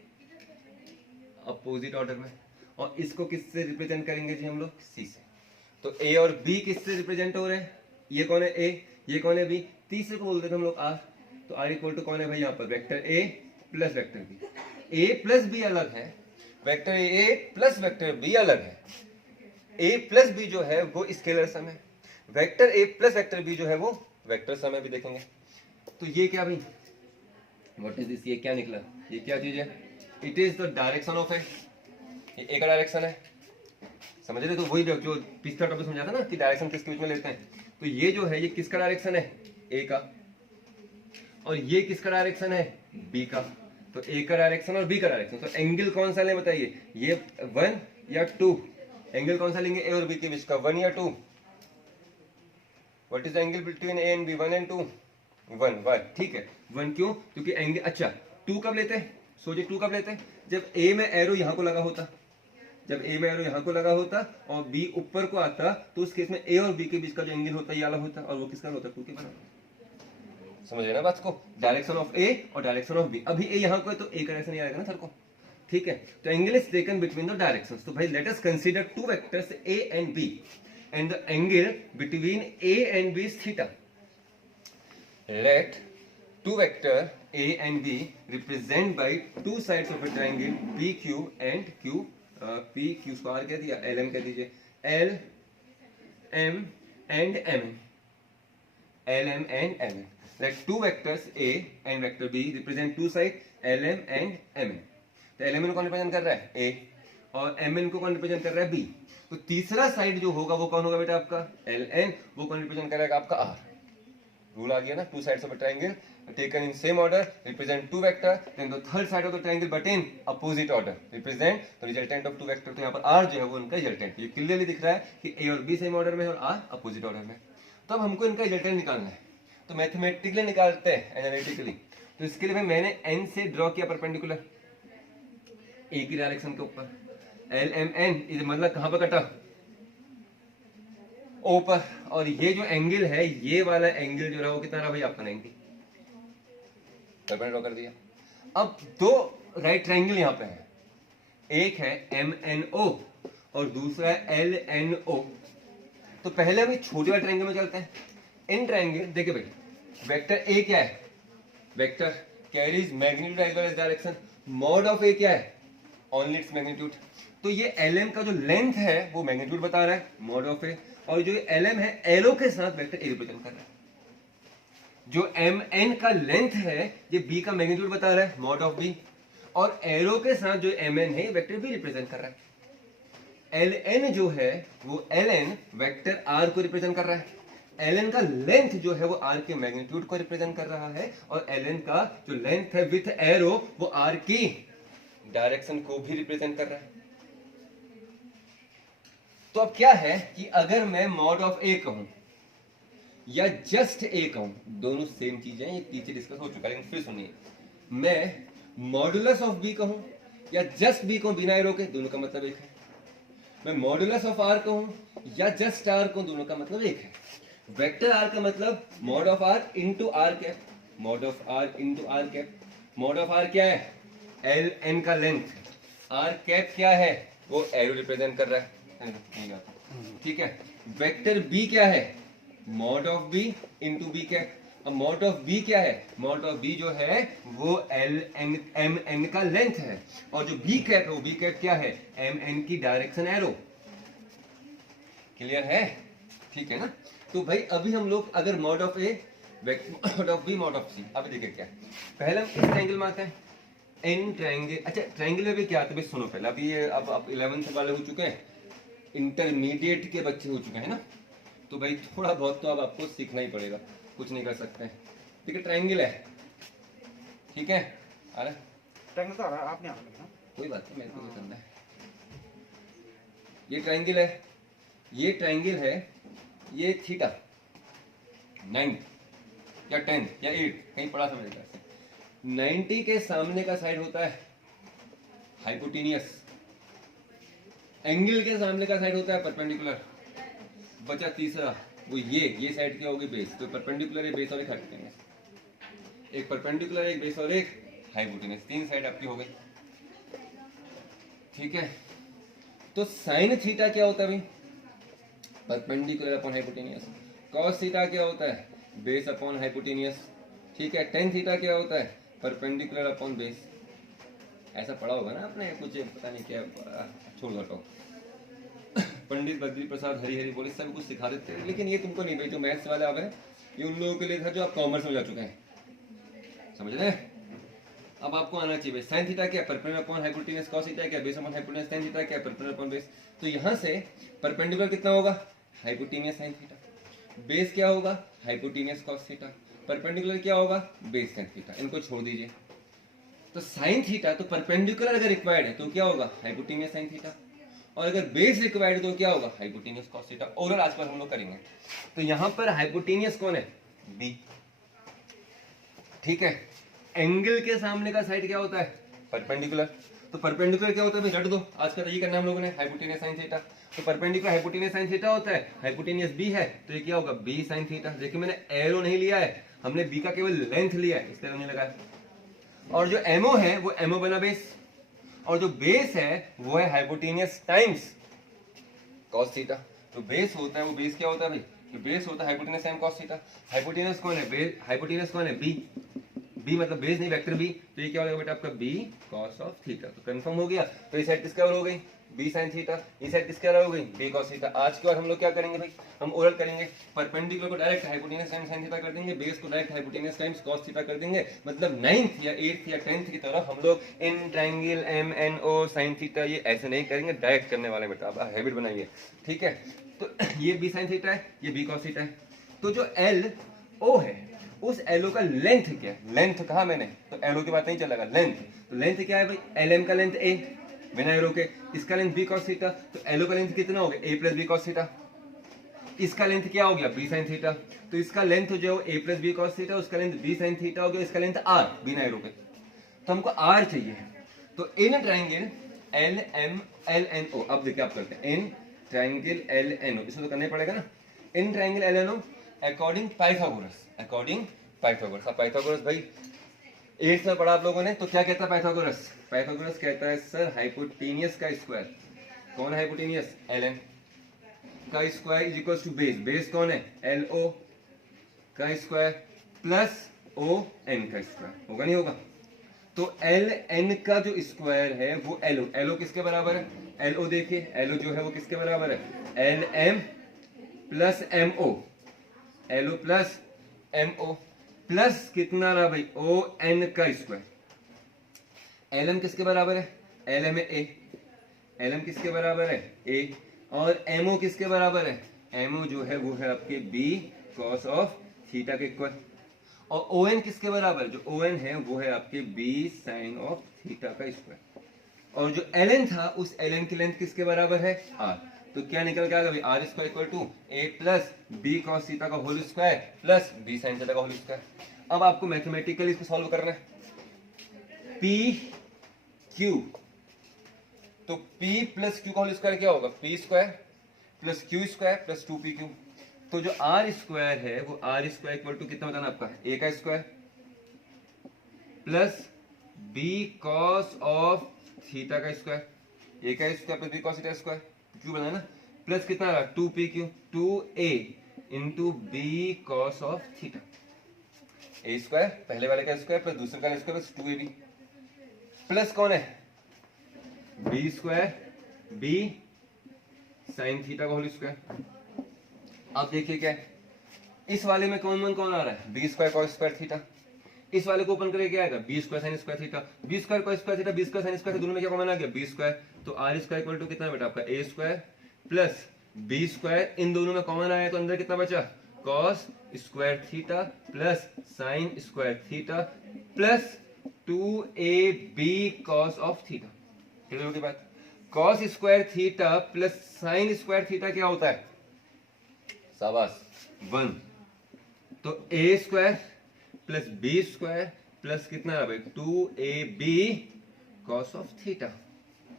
अपोजिट ऑर्डर में। और इसको किससे रिप्रेजेंट करेंगे जी हम लोग? सी से। तो ए और बी किससे रिप्रेजेंट हो रहे हैं? ये कौन है? ए। ये कौन है? बी। तीसरे को बोलते थे हम लोग आर। तो आर इक्वल टू कौन है भाई यहाँ पर? Vector A plus vector B. A plus B अलग है, vector A plus vector B अलग है। ए प्लस बी जो है वो स्केलर सम है, vector A plus vector B जो है वो वेक्टर सम है, भी देखेंगे। तो ये क्या भाई? What is this? ये क्या निकला? ये क्या चीज है? It is the direction of ए। ये ए का डायरेक्शन है, समझ रहे? तो वही जो पिछला टॉपिक समझा था ना कि डायरेक्शन किसके बीच में लेते हैं। तो ये जो है ये किसका डायरेक्शन है? ए का। और ये किसका डायरेक्शन है? बी का। तो ए का डायरेक्शन और बी का डायरेक्शन। तो एंगल कौन सा ले बताइए? ये 1 या 2? एंगल कौन सा लेंगे ए और बी के बीच का? 1 या 2? What is the angle between A and B? 1 and 2? 1। ठीक है, 1 क्यों? क्योंकि एंगल, अच्छा 2 कब लेते हैं? सोचिए 2 कब लेते हैं? जब ए में एरो यहां को लगा होता, जब ए में एरो यहां को लगा होता और बी ऊपर को आता, तो उस केस में ए और बी के बीच का जो एंगल होता है ये अलग होता, और वो किसका होता? 2 के बराबर। समझ रहे ना बात को? डायरेक्शन ऑफ ए और डायरेक्शन ऑफ बी। अभी ए यहां को है तो ए का डायरेक्शन नहीं आएगा ना सर को, ठीक है। तो angle is taken between the directions. तो भाई let us consider two vectors A and B and the angle between A and B is theta. Let two vector a and b represent by two sides of a triangle pq and q, pq square कह दिया, lm कह दीजिए, l m and m, lm and m। let two vectors a and vector b represent two sides lm and m। तो lm को कौन represent कर रहा है? a। और mn को कौन रिप्रेजेंट कर रहा है? b। तो तीसरा साइड जो होगा वो कौन होगा बेटा आपका? ln। वो कौन रिप्रेजेंट करेगा? आपका r। रूल आ गया ना? To sides of a triangle taken in same order represent two vector, then the third side of the triangle but in opposite order represent the resultant of two vector। तो यहाँ पर r जो है वो उनका resultant, ये clearly दिख रहा है कि a और b सेम ऑर्डर में है और r अपोजिट ऑर्डर में। तो अब हमको इनका रिजल्टेंट निकालना है, तो मैथमेटिकली निकालते हैं, एनालिटिकली। तो इसके लिए मैंने n से ड्रॉ किया परपेंडिकुलर a की डायरेक्शन के ऊपर, LMN मतलब कहाँ पर कटा? O पर। और ये जो एंगल है, ये वाला एंगल जो रहा वो कितना रहा भाई आपका? 90। परपेंडिकुलर ड्रॉ कर दिया। अब दो राइट ट्रायंगल यहाँ पे है, एक है MNO और दूसरा है LNO। तो पहले हम छोटे वाले ट्रायंगल में चलते हैं। इन ट्रायंगल देखिए भाई, वेक्टर ए क्या है, vector carries magnitude as well as direction. Mod of A क्या है, ओनली इट्स मैग्नीट्यूड। तो ये LM का जो लेंथ है वो मैग्नीट्यूड बता रहा है, मॉड ऑफ ए, और जो LM है एरो के साथ वेक्टर ए रिप्रेजेंट कर रहा है। जो MN का लेंथ है ये B का मैग्नीट्यूड बता रहा है, मॉड ऑफ B, और एरो के साथ जो MN है वेक्टर B रिप्रेजेंट कर रहा है। LN जो है वो LN वेक्टर R को रिप्रेजेंट कर रहा है। LN का लेंथ जो है वो R के मैग्नीट्यूड को रिप्रेजेंट कर रहा है, और LN का जो लेंथ है विथ एरो वो R की डायरेक्शन को भी रिप्रेजेंट कर रहा है। तो अब क्या है कि अगर मैं मॉड ऑफ A कहूं या जस्ट A कहूं, दोनों सेम चीजें, ये पीछे डिस्कस हो चुका है, लेकिन फिर सुनिए। मैं मॉडुलस ऑफ B कहूं या जस्ट B कहूं बिना एरो के, दोनों का मतलब एक है। मैं मॉडुलस ऑफ R कहूं या जस्ट R कहूं, दोनों का मतलब एक है। वेक्टर R का मतलब mod of R into R cap, mod of R into R cap. Mod of R क्या है, LN का लेंथ, R कैप क्या है, वो एरो रिप्रेजेंट कर रहा है, ठीक है। वेक्टर B क्या है, mod of B into B cap. अब मॉड ऑफ B क्या है, मॉड ऑफ B जो है वो MN का लेंथ है, और जो B कैप है वो B कैप क्या है, MN की डायरेक्शन एरो। क्लियर है, ठीक है ना। तो भाई अभी हम लोग अगर mod of A, mod of B, mod of C, अभी देखिए क्या है। पहले हम इस ट्रायंगल में आते हैं, एन ट्रायंगल। अच्छा ट्रायंगल में भी क्या आता है सुनो पहले, अभी ये अब 11th वाले हो चुके हैं, इंटरमीडिएट के बच्चे हो चुके हैं ना, तो भाई थोड़ा बहुत तो अब आपको सीखना ही पड़ेगा, कुछ नहीं कर सकते। ठीक है, ट्रायंगल है, ठीक है, आ रहा है ट्रायंगल तो आ रहा है, आपने आ रहा है, कोई बात नहीं, मेरे को नहीं करना है। ये ट्रायंगल है, ये ट्रायंगल है, ये थीटा 9 या 10 या 8 कहीं पढ़ा था मेरे ख्याल से। 90 के सामने का साइड होता है हाइपोटेनियस, एंगल के सामने का साइड होता है परपेंडिकुलर। बचा तीसरा, वो ये साइड क्या होगी, बेस। तो परपेंडिकुलर एक बेस और एक हाइपोटेनियस, एक परपेंडिकुलर एक बेस और एक हाइपोटेनियस, तीन साइड आपकी हो गई, ठीक है। तो साइन थीटा क्या होता है भाई, perpendicular upon hypotenuse. Cos theta क्या होता है, बेस अपॉन हाइपोटेनियस, ठीक है। टेन थीटा क्या होता है, परपेंडिकुलर अपॉन बेस। ऐसा पढ़ा होगा ना आपने कुछ, पता नहीं क्या, छोड़ दो। पंडित बद्री प्रसाद हरी हरी बोले सब कुछ सिखा देते हैं, लेकिन ये तुमको नहीं भाई, जो मैथ्स वाले आप हैं ये उन लोगों के लिए था जो आप कॉमर्स में जा चुके हैं, समझ रहे हैं। अब आपको आना चाहिए साइन थीटा क्या, perpendicular upon hypotenuse. Cos theta क्या, base upon hypotenuse. Tan theta क्या, परपेंडिकुलर अपॉन बेस। तो यहाँ से परपेंडिकुलर कितना होगा, हाइपोटेनियस साइन थीटा। बेस क्या होगा, हाइपोटेनियस कॉस थीटा। परपेंडिकुलर क्या होगा, बेस टेन थीटा। इनको छोड़ दीजिए। तो साइन थीटा तो परपेंडिकुलर अगर रिक्वायर्ड है तो क्या होगा, हाइपोटेनियस साइन थीटा, और अगर बेस रिक्वायर्ड है तो क्या होगा, हाइपोटेनियस कॉस थीटा। ओवरऑल आज पर हम लोग करेंगे। तो यहाँ पर हाइपोटेनियस कौन है, बी, ठीक है। एंगल के सामने का साइड क्या होता है, परपेंडिकुलर। तो परपेंडिकुलर क्या होता है, रट दो, आज का ये करना हम लोगों ने, हाइपोटेनियस साइन थीटा। तो परपेंडिकुलर हाइपोटेनियस साइन थीटा होता है, हाइपोटेनियस बी है, तो ये क्या होगा, बी साइन थीटा। देखिए मैंने एरो नहीं लिया है, हमने बी का केवल लेंथ लिया है, इसलिए नहीं लगा। और जो एमओ है वो एमओ बना बेस, और जो बेस है वो है हाइपोटेनियस टाइम्स कॉस थीटा। तो बेस होता है, वो बेस क्या होता है भाई, तो बेस होता है hypotenuse time cos theta. Hypotenuse कौन है, बेस। हाइपोटेनस कौन है, बी। बी मतलब बेस नहीं, वेक्टर बी। तो ये क्या हो जाएगा बेटा आपका बी कॉस ऑफ थीटा। तो कंफर्म हो गया। तो ये साइड किसके बराबर हो गई, बी साइन थीटा। ये साइड किसके बराबर हो गई, बी कॉस थीटा। आज के बाद हम लोग क्या करेंगे भाई, हम ओरल करेंगे। परपेंडिकुलर को direct hypotenuse time sine theta कर देंगे, बेस को direct hypotenuse times cos theta कर देंगे। मतलब 9th या 8th या 10th की तरह हम लोग in triangle M N O sine theta ये ऐसे नहीं करेंगे, डायरेक्ट करने वाले बेटा, आप हैबिट बनाइए, ठीक है। तो ये बी साइन थीटा है, ये बी कॉस थीटा है। तो जो एल ओ है उस एलो का लेंथ क्या है, लेंथ कहा मैंने, तो एलो की बात नहीं चलेगा, लेंथ। तो लेंथ क्या है भाई, एल एम का लेंथ ए बिना एरो के, इसका लेंथ बी कॉस थीटा। तो एलो का लेंथ कितना हो गया, ए प्लस बी कॉस थीटा। इसका लेंथ क्या हो गया, बी साइन थीटा। तो इसका लेंथ जो है ए प्लस बी कॉस थीटा, उसका लेंथ बी साइन थीटा हो गया, इसका लेंथ आर बिना एरो के। तो हमको आर चाहिए। तो in triangle L M L N O, अब देखिए आप करते हैं in triangle L N O, इसमें तो करना ही पड़ेगा ना। In triangle L N O according Pythagoras, according Pythagoras. अब पाइथागोरस भाई एट्थ में पढ़ा आप लोगों ने, तो क्या कहता है पाइथागोरस? पाइथागोरस कहता है सर हाइपोटेनियस का स्क्वायर, कौन है हाइपोटेनियस? ln का square is equal to base, base कौन है? lo का स्क्वायर प्लस o n का स्क्वायर, होगा नहीं होगा? तो ln का जो स्क्वायर है वो lo किसके बराबर है? lo देखिए, lo जो है वो किसके बराबर है? lm plus mo, lo plus mo plus कितना रहा भाई? o n का स्क्वायर। lm किसके बराबर है? lm है a, lm किसके बराबर है? a, और mo किसके बराबर है? mo जो है वो है आपके b cos ऑफ थीटा के इक्वल, और on किसके बराबर? जो on है वो है आपके b sin ऑफ थीटा का स्क्वायर, और जो ln था उस ln की लेंथ किसके बराबर है? r। तो क्या निकल के आएगा भाई? R square equal to a plus b cos theta का whole square plus b sin theta का होल स्क्वायर। अब आपको मैथमेटिकली इसको सॉल्व करना है। p q, तो p प्लस q का होल स्क्वायर क्या होगा? p square plus q square plus 2pq। तो जो r स्क्वायर है वो r स्क्वायर इक्वल टू कितना बताना आपका? a का square plus b cos of theta का स्क्वायर, a का square plus b cos theta square, q बनाया ना, प्लस कितना रहा? 2pq, 2a into b cos of theta, a square पहले वाले का स्क्वायर प्लस दूसरे का स्क्वायर प्लस 2ab, प्लस कौन है? b square b sine theta का होल स्क्वायर। अब देखिए क्या है, इस वाले में कौन आ रहा है? B square cos square theta. इस वाले को ओपन करके क्या आएगा? B square sine square theta, B square cos square theta, B square sine square, दोनों में क्या कॉमन आ गया? B square. तो आर स्क्वायर इक्वल टू कितना बेटा आपका? A square plus B square, इन दोनों में कॉमन आया तो अंदर कितना बचा? Cos square theta plus sine square theta plus 2ab cos of theta. Clear होगी बात? Cos square theta plus sine square theta क्या होता है? शाबाश, 1। तो a square plus B square plus कितना रहा भाई? 2ab cos of theta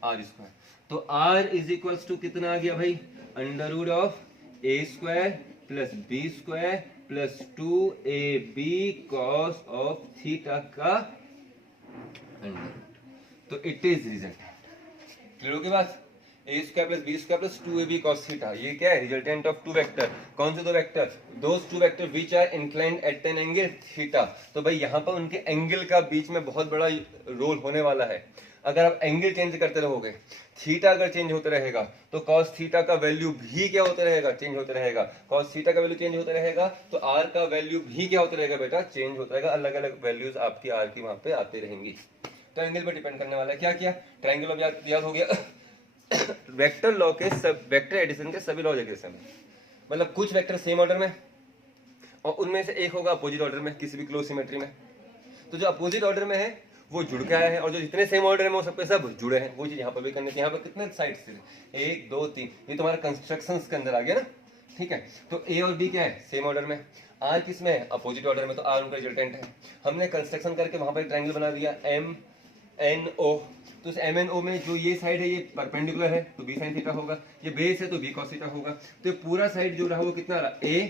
R square. तो r इज इक्वल्स टू कितना आ गया भाई? Under root of a square plus B square plus 2ab cos of theta का अंडर रूट। तो इट इज रिजल्टेंट। क्लियर होगी बात? a square plus B square plus 2ab cos theta, ये क्या है? Resultant of two vector. कौन से दो vector? Those two vector which are inclined at an angle theta. तो भाई यहाँ पर उनके एंगल का बीच में बहुत बड़ा रोल होने वाला है। अगर आप एंगल चेंज करते रहोगे, थीटा अगर चेंज होते रहेगा तो cos थीटा का वैल्यू भी क्या होता रहेगा? चेंज होता रहेगा। cos थीटा का वैल्यू चेंज होता रहेगा तो r का वैल्यू भी क्या होता रहेगा बेटा? चेंज होता रहेगा। अलग अलग वैल्यूज आपकी r की वहां पे आती रहेंगी। तो एंगल पर डिपेंड करने वाला है। क्या किया? ट्रायंगल अब याद हो गया। वेक्टर लॉ के सब, वेक्टर एडिशन के सभी लॉ देखे समय, मतलब कुछ वेक्टर सेम ऑर्डर में और उनमें से एक होगा अपोजिट ऑर्डर में किसी भी क्लोज सिमेट्री में। तो जो अपोजिट ऑर्डर में है वो जुड़ के आया है, और जो जितने सेम ऑर्डर में वो सबके सब जुड़े हैं। वो चीज यहाँ पर भी करनी है। यहाँ पर कितने साइड से? 1 2 3, ये तुम्हारे कंस्ट्रक्शन के अंदर आ गया ना। ठीक है, तो ए और बी क्या है? सेम ऑर्डर में। आर किस में है? अपोजिट ऑर्डर में। तो आर उनका रिजल्टेंट है। हमने कंस्ट्रक्शन करके वहां पर ट्रायंगल बना दिया MNO। तो इस MNO में जो ये साइड है ये परपेंडिकुलर है तो b sin थीटा होगा, ये बेस है तो b cos थीटा होगा। तो पूरा साइड जो रहा वो कितना रहा? a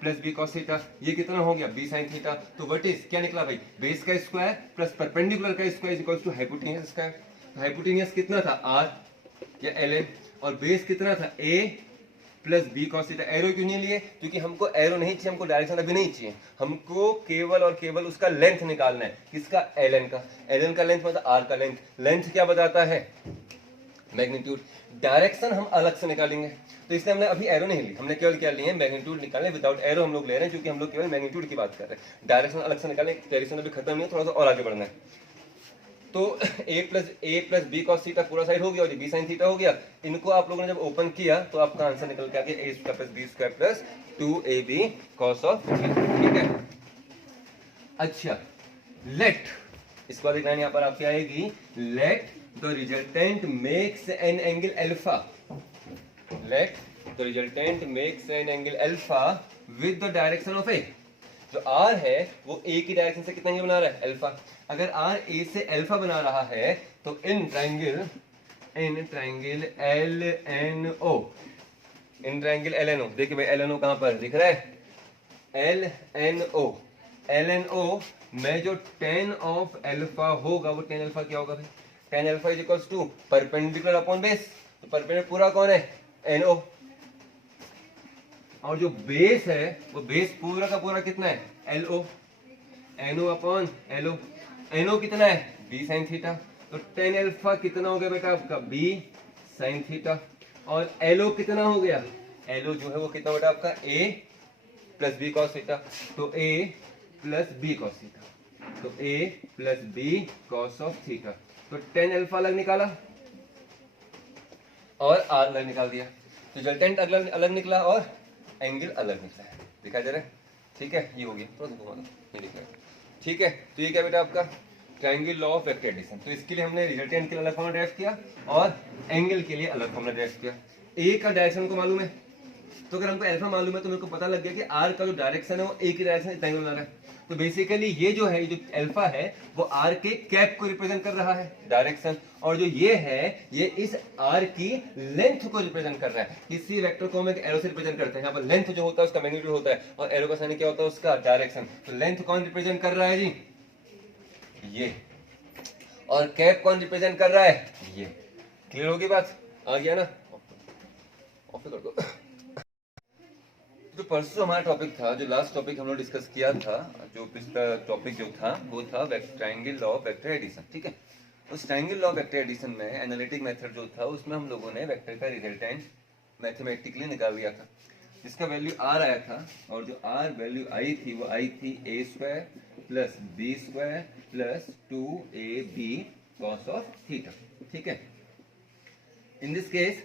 plus b cos theta. ये कितना हो गया? b sin theta. तो व्हाट इज, क्या निकला भाई? बेस का स्क्वायर प्लस परपेंडिकुलर का square is equal to hypotenuse square. तो हाइपोटेनियस कितना था? r या ln, और बेस कितना था? a plus B cos theta. Arrow क्यों नहीं लिए? क्योंकि हमको एरो नहीं चाहिए, हमको डायरेक्शन अभी नहीं चाहिए, हमको केवल और केवल उसका लेंथ निकालना है। किसका? ln का। ln का लेंथ मतलब r का लेंथ। लेंथ क्या बताता है? मैग्नीट्यूड। डायरेक्शन हम अलग से निकालेंगे, तो इसलिए हमने अभी एरो नहीं ली, हमने केवल क्या लिए? मैग्नीट्यूड निकालने। विदाउट एरो हम लोग ले रहे हैं क्योंकि हम लोग केवल मैग्नीट्यूड की बात कर रहे हैं। डायरेक्शन अलग से निकालें, डायरेक्शन अभी खत्म नहीं है, थोड़ा सा और आगे बढ़ना है। तो a plus B cos theta पूरा साइड हो गया और b sin थीटा हो गया। इनको आप लोगों ने जब ओपन किया तो आपका आंसर निकल के आ गया a square plus b square plus 2ab cos of theta. ठीक है, अच्छा लेट, इसके बाद एक लाइन यहाँ पर आपकी आएगी, let the resultant makes an angle alpha. Let the resultant makes an angle alpha with the direction of a. जो r है वो a की डायरेक्शन से कितना एंगल बना रहा है? अल्फा। अगर r a से अल्फा बना रहा है तो in triangle LNO, in triangle LNO, देखिए भाई LNO कहां पर दिख रहा है? LNO मैं जो tan ऑफ अल्फा होगा वो tan अल्फा क्या होगा भाई, tan alpha is equals to perpendicular upon base, तो परपेंडिकुलर पूरा कौन है, NO, और जो बेस है वो बेस पूरा का पूरा कितना है, LO, NO upon LO, NO कितना है, B sin थीटा, तो tan अल्फा कितना हो गया बेटा आपका, B sin थीटा, और LO कितना हो गया, LO जो है वो कितना बेटा आपका A plus B cos theta, तो A plus B cos theta, तो A plus B cos of theta, तो tan अल्फा अलग निकाला और R अलग निकाल दिया, तो रिजल्टेंट अलग अलग निकला और एंगल अलग निकला है, दिखाई दे रहा है, ठीक है, ये हो गया, थोड़ा सा घुमा दो, ये दिख रहा है, ठीक है। तो ये क्या बेटा आपका triangle law of vector addition, तो इसके लिए हमने रिजल्टेंट के लिए अलग फॉर्मूला ड्राइव किया और एंगल के लिए अलग फॉर्मूला ड्राइव किया। ए का डायरेक्शन को मालूम है, तो अगर हमको अल्फा मालूम है तो मेरे को पता लग गया कि आर का जो डायरेक्शन है वो ए की डायरेक्शन इतना ही बना रहा है, तो बेसिकली ये जो है, जो अल्फा है वो आर के कैप को रिप्रेजेंट कर रहा है डायरेक्शन, और जो ये है ये इस आर की लेंथ को रिप्रेजेंट कर रहा है। किसी वेक्टर को हम एक एरो से रिप्रेजेंट करते हैं, यहाँ पर लेंथ जो होता है उसका मैग्नीट्यूड होता है और एरो का साइन क्या होता है, उसका डायरेक्शन, तो लेंथ कौन रिप्रेजेंट कर रहा है जी, ये, और कैप कौन रिप्रेजेंट कर रहा है, ये। क्लियर होगी बात, आ गया ना, ऑफ कर दो। जो परसों हमारा टॉपिक था, जो लास्ट टॉपिक हम लोग डिस्कस किया था, जो पिछला टॉपिक जो था वो था triangle law of vector addition, ठीक है। उस triangle law of vector addition में एनालिटिक मेथड जो था उसमें हम लोगों ने वेक्टर का रिजल्टेंट मैथमेटिकली निकाल लिया था, जिसका वैल्यू r आया था, और जो r वैल्यू आई थी वो आई थी a square plus b square plus 2ab cos of theta, ठीक है। इन दिस केस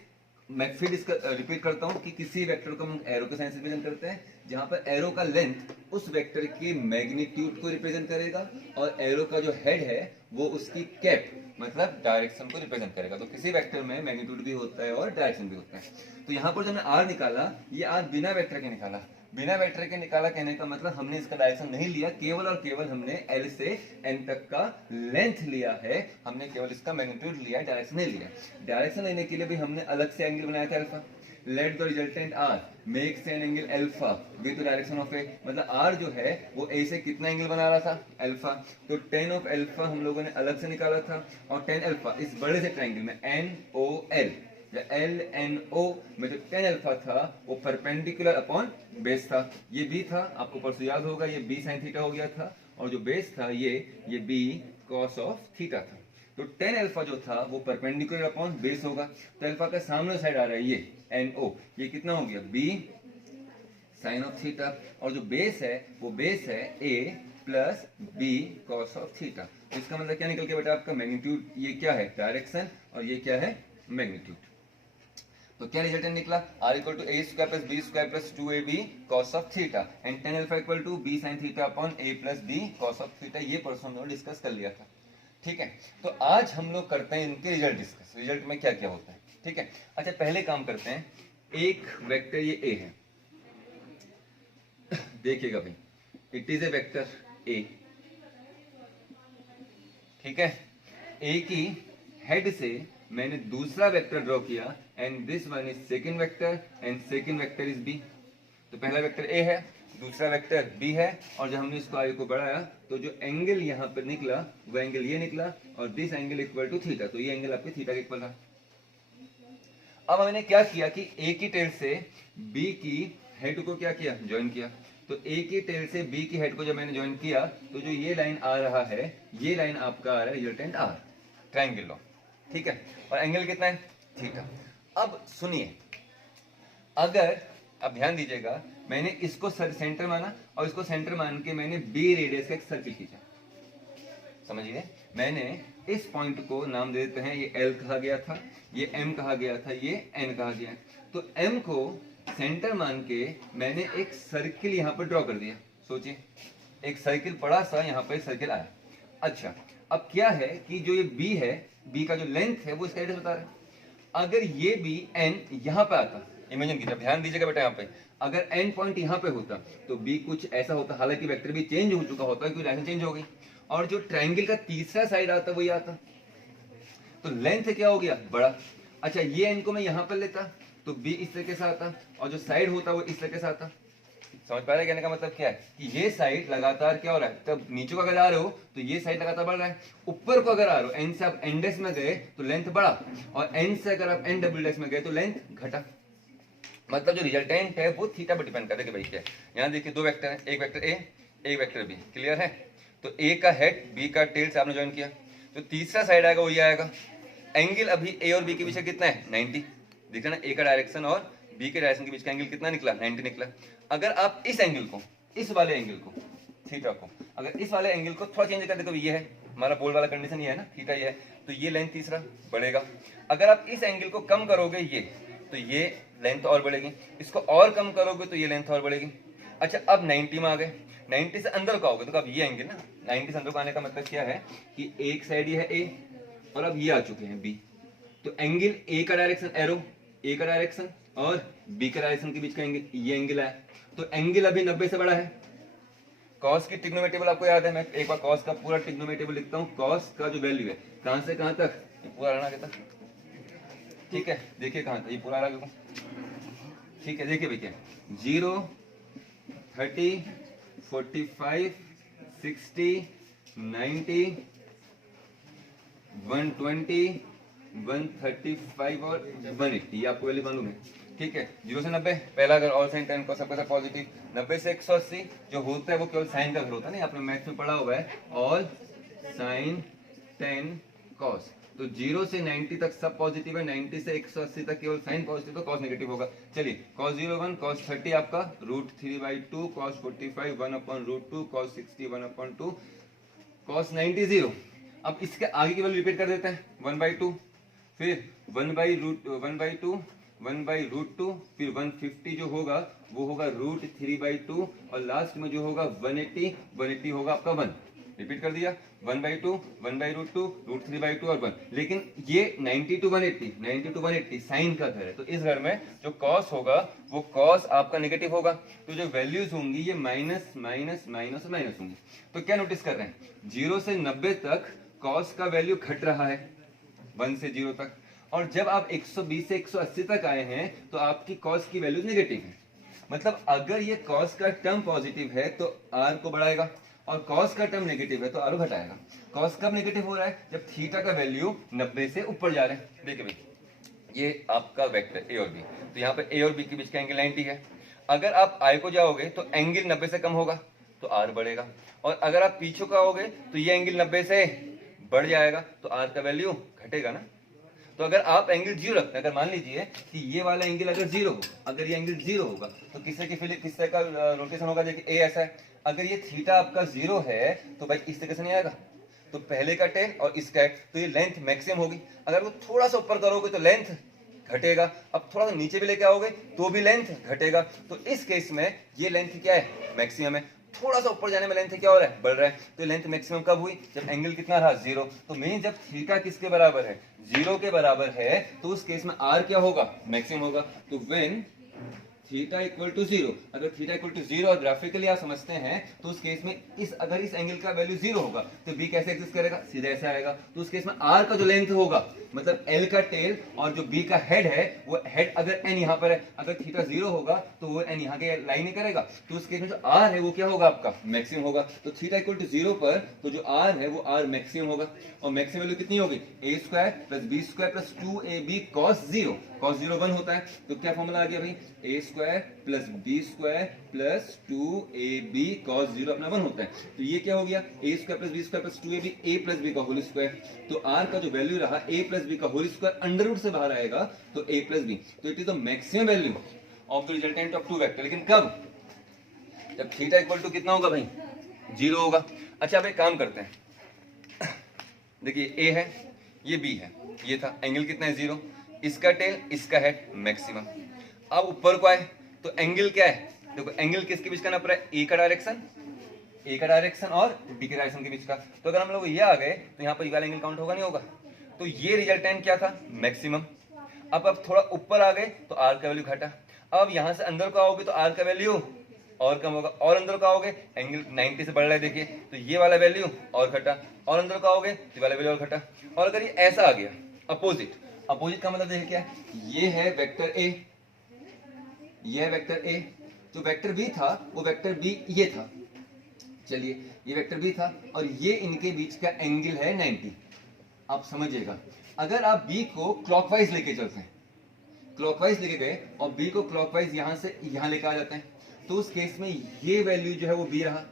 मैं फिर इसका रिपीट करता हूं कि किसी वेक्टर को हम एरो के साइन से रिप्रेजेंट करते हैं, जहां पर एरो का लेंथ उस वेक्टर के मैग्नीट्यूड को रिप्रेजेंट करेगा और एरो का जो हेड है वो उसकी कैप मतलब डायरेक्शन को रिप्रेजेंट करेगा। तो किसी वेक्टर में मैग्नीट्यूड भी होता है और डायरेक्शन भी होता है। तो यहाँ पर जो हमने आर निकाला, ये आर बिना वेक्टर के निकाला, बिना वेक्टर के निकाला कहने का मतलब हमने इसका डायरेक्शन नहीं लिया, केवल और केवल हमने एल से एन तक का लेंथ लिया है, हमने केवल इसका मैग्नीट्यूड लिया है, डायरेक्शन नहीं लिया। डायरेक्शन लेने के लिए भी हमने अलग से एंगल बनाया था alpha, let the resultant r makes an angle alpha with the direction of a, मतलब आर जो है वो ए से कितना एंगल बना रहा था, अल्फा, तो tan ऑफ अल्फा हम लोगों ने अलग से निकाला था, और tan अल्फा इस बड़े से ट्रायंगल में NOL LNO में जो tan अल्फा था वो परपेंडिकुलर अपॉन बेस था, ये B था, आपको परसों याद होगा, ये B sin थीटा हो गया था, और जो बेस था ये B cos ऑफ थीटा था। तो tan अल्फा जो था वो परपेंडिकुलर अपॉन बेस होगा, तो अल्फा का सामने साइड आ रहा है ये NO, ये कितना हो गया B sin ऑफ थीटा, और जो बेस है वो बेस है A plus B cos of theta. तो इसका मतलब क्या निकल के बेटा आपका मैग्नीट्यूड, ये क्या है डायरेक्शन और ये क्या है मैग्नीट्यूड। तो क्या रिजल्टेंट निकला, r equal to a square plus b square plus 2ab cos of theta and tan alpha equal to b sin theta upon a plus b cos of theta. ये परसों हम लोग डिस्कस कर लिया था, ठीक है। तो आज हम लोग करते हैं इनके रिजल्ट डिस्कस, रिजल्ट में क्या क्या होता है, ठीक है। अच्छा पहले काम करते हैं, एक वेक्टर ये a है, देखिएगा भाई, it is a vector a, ठीक है। a की हेड से मैंने दूसरा वेक्टर ड्रॉ किया and this one is second vector and second vector is b। तो पहला वेक्टर a है, दूसरा वेक्टर b है, और जब हमने इसको आगे को बढ़ाया तो जो एंगल यहाँ पर निकला वो एंगल ये निकला, और this angle equal to theta, तो ये एंगल आपके थीटा के इक्वल रहा। अब हमने क्या किया कि a की टेल से b की हेड को क्या किया, ज्वाइन किया। तो a की टेल से b की हेड को जब मैंने ज्वाइन किया तो जो ये लाइन आ रहा है, ये लाइन आपका आ रहा है रिजल्टेंट r, ट्रायंगल लॉ, ठीक है। और एंगल कितना है, थीटा। अब सुनिए, अगर अब ध्यान दीजिएगा, मैंने इसको सेंटर माना और इसको सेंटर मान के मैंने b रेडियस का एक सर्किल खींचा, समझिए, मैंने इस पॉइंट को नाम दे देते हैं, ये L कहा गया था, ये M कहा गया था, ये N कहा गया। तो M को सेंटर मान के मैंने एक सर्किल यहाँ पर ड्रॉ कर दिया, सोचिए एक सर्किल बड़ा सा यहाँ पर सर्किल आया। अच्छा अब क्या है कि जो ये B है, B का जो लेंथ है वो इसका एड्रेस बता रहा है। अगर ये B N यहाँ पे आता, इमेजिन कीजिए, ध्यान दीजिएगा बेटा, यहाँ पे अगर N पॉइंट यहाँ पे होता तो B कुछ ऐसा होता, हालांकि वेक्टर भी चेंज हो चुका होता क्योंकि डायरेक्शन चेंज हो गई, और जो ट्रायंगल का तीसरा साइड आता वही आता, तो लेंथ क्या हो गया बड़ा। अच्छा ये N को मैं यहाँ पर लेता तो B इस तरीके से आता, और जो साइड होता वो इस तरीके से आता, समझ पा रहे हैं? कहने का मतलब क्या है कि ये साइड लगातार क्या हो रहा है, तब नीचे को अगर आ रहे हो तो ये साइड लगातार बढ़ रहा है, ऊपर को अगर आ रहे हो एन से आप एन डैश में गए तो लेंथ बढ़ा, और एन से अगर आप एन डबल डैश में गए तो लेंथ घटा। मतलब जो रिजल्टेंट है वो थीटा पर डिपेंड करता है कि भाई क्या है। यहाँ देखिए दो वेक्टर है, एक वेक्टर ए एक वेक्टर बी, क्लियर है? तो ए का हेड बी का टेल से आपने ज्वाइन किया, तो तीसरा साइड आएगा वो ये आएगा। एंगल अभी ए और बी के बीच में कितना है 90, दिख रहा है ना, ए का डायरेक्शन और बी के डायरेक्शन के बीच का एंगल कितना निकला 90 निकला। अगर आप इस एंगल को, इस वाले एंगल को, थीटा को, अगर इस वाले एंगल को थोड़ा चेंज कर दे तो ये है हमारा बोल वाला कंडीशन, ये है ना थीटा ये है, तो ये लेंथ तीसरा बढ़ेगा। अगर आप इस एंगल को कम करोगे ये, तो ये लेंथ और बढ़ेगी, इसको और कम करोगे तो ये लेंथ और बढ़ेगी। अच्छा अब 90 में आ गए, 90 से अंदर का होगा तो अब ये एंगल ना 90 से अंदर को आने का मतलब क्या है कि एक साइड ये है ए और अब ये आ चुके हैं बी, तो एंगल ए का डायरेक्शन एरो ए का डायरेक्शन और बी का डायरेक्शन के बीच का एंगल ये एंगल है, तो एंगल अभी 90 से बड़ा है। कॉस की ट्रिग्नोमेट्री टेबल आपको याद है, मैं एक बार कॉस का पूरा ट्रिग्नोमेट्री टेबल लिखता हूँ। कॉस का जो वैल्यू है कहां से कहां तक, ये पूरा रहना कहता, ठीक है? देखिए कहां तक ये पूरा रहा देखो, ठीक है? देखिए भैया 0 30 45 60 90 120 135 और 180, ये आपको वैल्यू मालूम है, ठीक है? 0 से 90 पहला अगर ऑल साइन टेन को सबका सब पॉजिटिव, 90 से 180 जो होता है वो केवल साइन का घर होता है ना, आपने मैथ्स में पढ़ा हुआ है ऑल साइन टेन कॉस, तो 0 से 90 तक सब पॉजिटिव है, 90 से 180 तक केवल साइन पॉजिटिव, तो कॉस नेगेटिव होगा। चलिए cos 0 1 cos 30 आपका √3/2 cos 45 1/√2 cos 60 1/2 cos 90 0। अब इसके आगे की वैल्यू रिपीट कर देते हैं 1/2, फिर 1/2 1/√2, फिर 150 जो होगा वो होगा √3/2 और लास्ट में जो होगा 180 होगा आपका 1। रिपीट कर दिया 1/2 1/√2 √3/2 और 1। लेकिन ये 90 to 180 साइन का घर है, तो इस घर में जो कॉस होगा वो कॉस आपका नेगेटिव होगा, तो जो वैल्यूज होंगी ये माइनस माइनस माइनस माइनस होंगी। तो क्या नोटिस कर रहे हैं 0 से 90 तक कॉस का वैल्यू घट रहा है 1 से 0 तक, और जब आप 120 से 180 तक आए हैं तो आपकी कॉस की वैल्यू नेगेटिव है। मतलब अगर ये कॉस का टर्म पॉजिटिव है तो आर को बढ़ाएगा, और कॉस का टर्म नेगेटिव है तो आर घटाएगा। कॉस कब नेगेटिव हो रहा है, जब थीटा का वैल्यू 90 से ऊपर जा रहे हैं। देखिए भाई ये आपका वेक्टर ए और बी, तो यहाँ पे ए और बी के बीच का एंगल 90 है। अगर आप आई को जाओगे तो एंगल 90 से कम होगा तो आर बढ़ेगा, और अगर आप पीछे को आओगे तो ये एंगल 90 से बढ़ जाएगा तो आर का वैल्यू घटेगा ना। तो अगर आप एंगल 0 रखते हैं, अगर मान लीजिए कि ये वाला एंगल अगर 0 हो, अगर ये एंगल 0 होगा तो किससे का रोटेशन होगा, देखिए ए ऐसा है, अगर ये थीटा आपका 0 है तो भाई इस तरीके से नहीं आएगा, तो पहले का टेन और इसका है, तो ये लेंथ मैक्सिमम होगी। अगर वो थोड़ा सा ऊपर करोगे तो लेंथ घटेगा, अब थोड़ा सा नीचे भी लेके आओगे तो भी लेंथ घटेगा। तो इस केस में ये लेंथ क्या है, मैक्सिमम है। थोड़ा सा ऊपर जाने में लेंथ क्या हो रहा है, बढ़ रहा है। तो लेंथ मैक्सिमम कब हुई, जब एंगल कितना रहा 0। तो मीन जब थीटा किसके बराबर है, 0 के बराबर है, तो उस केस में आर क्या होगा, मैक्सिमम होगा। तो व्हेन थीटा इक्वल टू 0, अगर थीटा इक्वल टू 0 और ग्राफिकली आप समझते हैं तो उस केस में अगर इस एंगल का वैल्यू 0 होगा तो बी कैसे एग्जिस्ट करेगा, सीधा ऐसे आएगा। तो उस केस में आर का जो लेंथ होगा, मतलब एल का टेल और जो बी का हेड है, वो हेड अगर एन यहाँ पर है, अगर थीटा 0 होगा तो वो एन यहाँ के लाइन नहीं करेगा, तो उस केस में जो आर है वो क्या होगा, आपका मैक्सिमम होगा। तो थीटा इक्वल टू 0 पर तो जो आर है वो आर मैक्सिमम होगा, और मैक्सिमम वैल्यू कितनी होगी, a² + b² + 2ab cos 0। cos 0 1 होता है, तो क्या फॉर्मूला आ गया भाई, a² + b² + 2ab cos 0 अपना 1 होता है। तो ये क्या हो गया, a² + b² + 2ab a + b का होल स्क्वायर। तो r का जो वैल्यू रहा a + b का होल स्क्वायर अंडर रूट से बाहर आएगा तो a + b, तो it is the maximum value of the resultant of two vector. लेकिन कब, जब थीटा इक्वल टू कितना होगा भाई, 0 होगा। अच्छा अब एक काम करते हैं, देखिए a है, ये b है, ये था, एंगल कितना है 0, इसका टेल इसका हेड मैक्सिमम। अब ऊपर को आए तो एंगल क्या है, देखो एंगल किसके बीच का नाप रहा है, ए का डायरेक्शन और बी के डायरेक्शन के बीच का। तो अगर हम लोग ये आ गए तो यहाँ पर ये वाला एंगल काउंट होगा नहीं होगा, तो ये रिजल्टेंट क्या था, मैक्सिमम। अब थोड़ा ऊपर आ गए तो आर का वैल्यू घटा। अब यहाँ से अंदर को आओगे तो आर का वैल्यू और कम होगा, और अंदर को आओगे एंगल 90 से बढ़ रहा है, देखिए तो ये वाला वैल्यू और घटा, और अंदर को आओगे तो ये वाला वैल्यू और घटा। और अगर ये ऐसा आ गया अपोजिट का मतलब देखिए क्या है, ये है वेक्टर ए, ये है वेक्टर ए, जो वेक्टर बी था वो वेक्टर बी ये था, चलिए ये वेक्टर बी था और ये इनके बीच का एंगल है 90। आप समझिएगा, अगर आप बी को क्लॉकवाइज लेके चलते हैं, क्लॉकवाइज लेके गए और बी को क्लॉकवाइज यहां से यहां लेकर आ जाते हैं, तो उस केस में ये वैल्यू जो है वो बी रहा,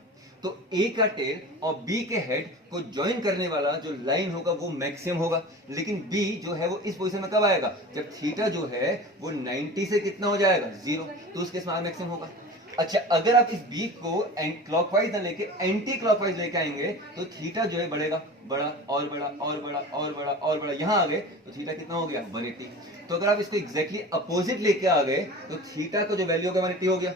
तो ए का टेल और बी के हेड को ज्वाइन करने वाला जो लाइन होगा वो मैक्सिमम होगा, लेकिन बी जो है वो इस पोजीशन में कब आएगा, जब थीटा जो है वो 90 से कितना हो जाएगा 0, तो उस केस में आर मैक्सिमम होगा। अच्छा, अगर आप इस बी को क्लॉकवाइज ना लेके एंटी क्लॉकवाइज लेके आएंगे तो थीटा जो है बढ़ेगा, बड़ा और बड़ा और बड़ा और बड़ा और बड़ा, यहां आ गए तो थीटा कितना हो गया 180। तो अगर आप इसको एग्जैक्टली अपोजिट लेके आ गए तो थीटा का जो वैल्यू होगा 180 हो गया।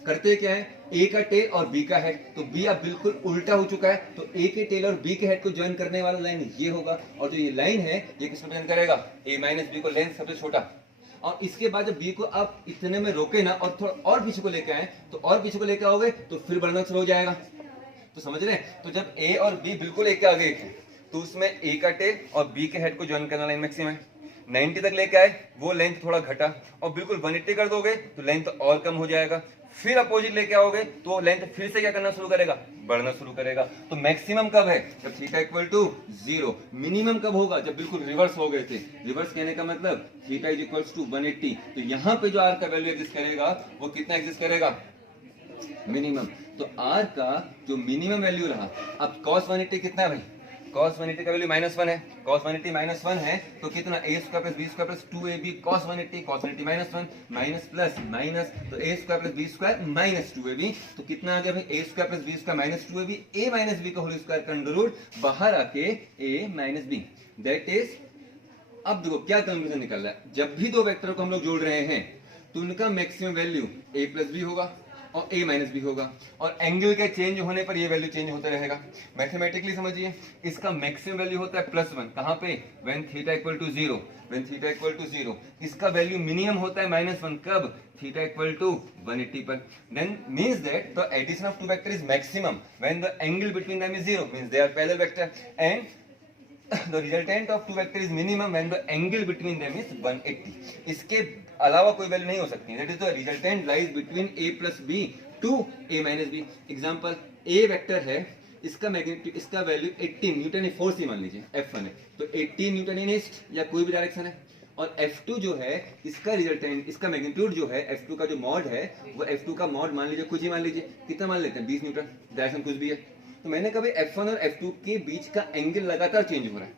करते क्या है, ए का टेल और बी का हेड, तो बी अब बिल्कुल उल्टा हो चुका है, तो ए के टेल और बी के हेड को ज्वाइन करने वाला लाइन ये होगा, और जो ये लाइन है ये किसको प्रेजेंट करेगा, ए माइनस बी को, लेंथ सबसे छोटा। और इसके बाद जब बी को आप इतने में रोके ना और थोड़ा और पीछे को लेके आए, तो और पीछे को लेके आओगे तो फिर बढ़ना शुरू हो जाएगा। तो समझ रहे हैं, तो जब ए और बी बिल्कुल एक के आगे एक है तो उसमें ए का टेल और बी के हेड को ज्वाइन करना लाइन मैक्सिमम है। 90 तक लेके आए, वो लेंथ थोड़ा घटा, और बिल्कुल 180 कर दोगे तो लेंथ और कम हो जाएगा। फिर अपोजिट लेके आओगे तो लेंथ फिर से क्या करना शुरू करेगा, बढ़ना शुरू करेगा। तो मैक्सिमम कब है, जब थीटा इक्वल टू 0। मिनिमम कब होगा, जब बिल्कुल रिवर्स हो गए थे। रिवर्स कहने का मतलब थीटा इज इक्वल टू 180, तो यहाँ पे जो आर का वैल्यू एग्जिस्ट करेगा वो कितना एग्जिस्ट करेगा, मिनिमम। तो आर का जो मिनिमम वैल्यू रहा, अब cos 180 कितना है भाई, cos 180 का वैल्यू -1 है, cos 180 -1 है तो कितना a square plus b square plus 2ab cos 180 -1 minus plus minus, तो a square plus b square minus 2ab, तो कितना आ गया भाई, a square plus b square minus 2ab, a minus b का होल स्क्वायर का अंडर रूट बाहर आके a minus b, that is. अब देखो क्या कंक्लूजन निकल रहा है, जब भी दो वेक्टर को हम लोग जोड़ रहे हैं तो उनका maximum value a plus B होगा और a माइनस बी होगा, और एंगल के चेंज होने पर ये वैल्यू चेंज होता रहेगा। मैथमेटिकली समझिए, इसका मैक्सिमम वैल्यू होता है +1, कहां पे, when theta equal to 0, when theta equal to 0। इसका वैल्यू मिनिमम होता है -1, कब, थीटा इक्वल टू 180 पर। Then means that the addition of two vector is maximum when the angle between them is 0, means they are parallel vector, and the resultant of two vector is minimum when the angle between them is 180। इसके अलावा कोई value नहीं हो सकती, that is the resultant lies between a plus b to a minus b। Example, a vector है, इसका magnitude, इसका value 18 Newton force ही मान लीजिए, F1 है, तो 18 न्यूटन इन ईस्ट या कोई भी डायरेक्शन है, और F2 जो है इसका रिजल्टेंट, इसका मैग्नीट्यूड जो है F2 का जो मॉड है वो F2 का मॉड मान लीजिए, कुछ ही मान लीजिए, कितना मान लेते हैं 20 न्यूटन, डायरेक्शन कुछ भी है। तो मैंने कभी F1 और F2 के बीच का एंगल लगातार चेंज हो रहा है,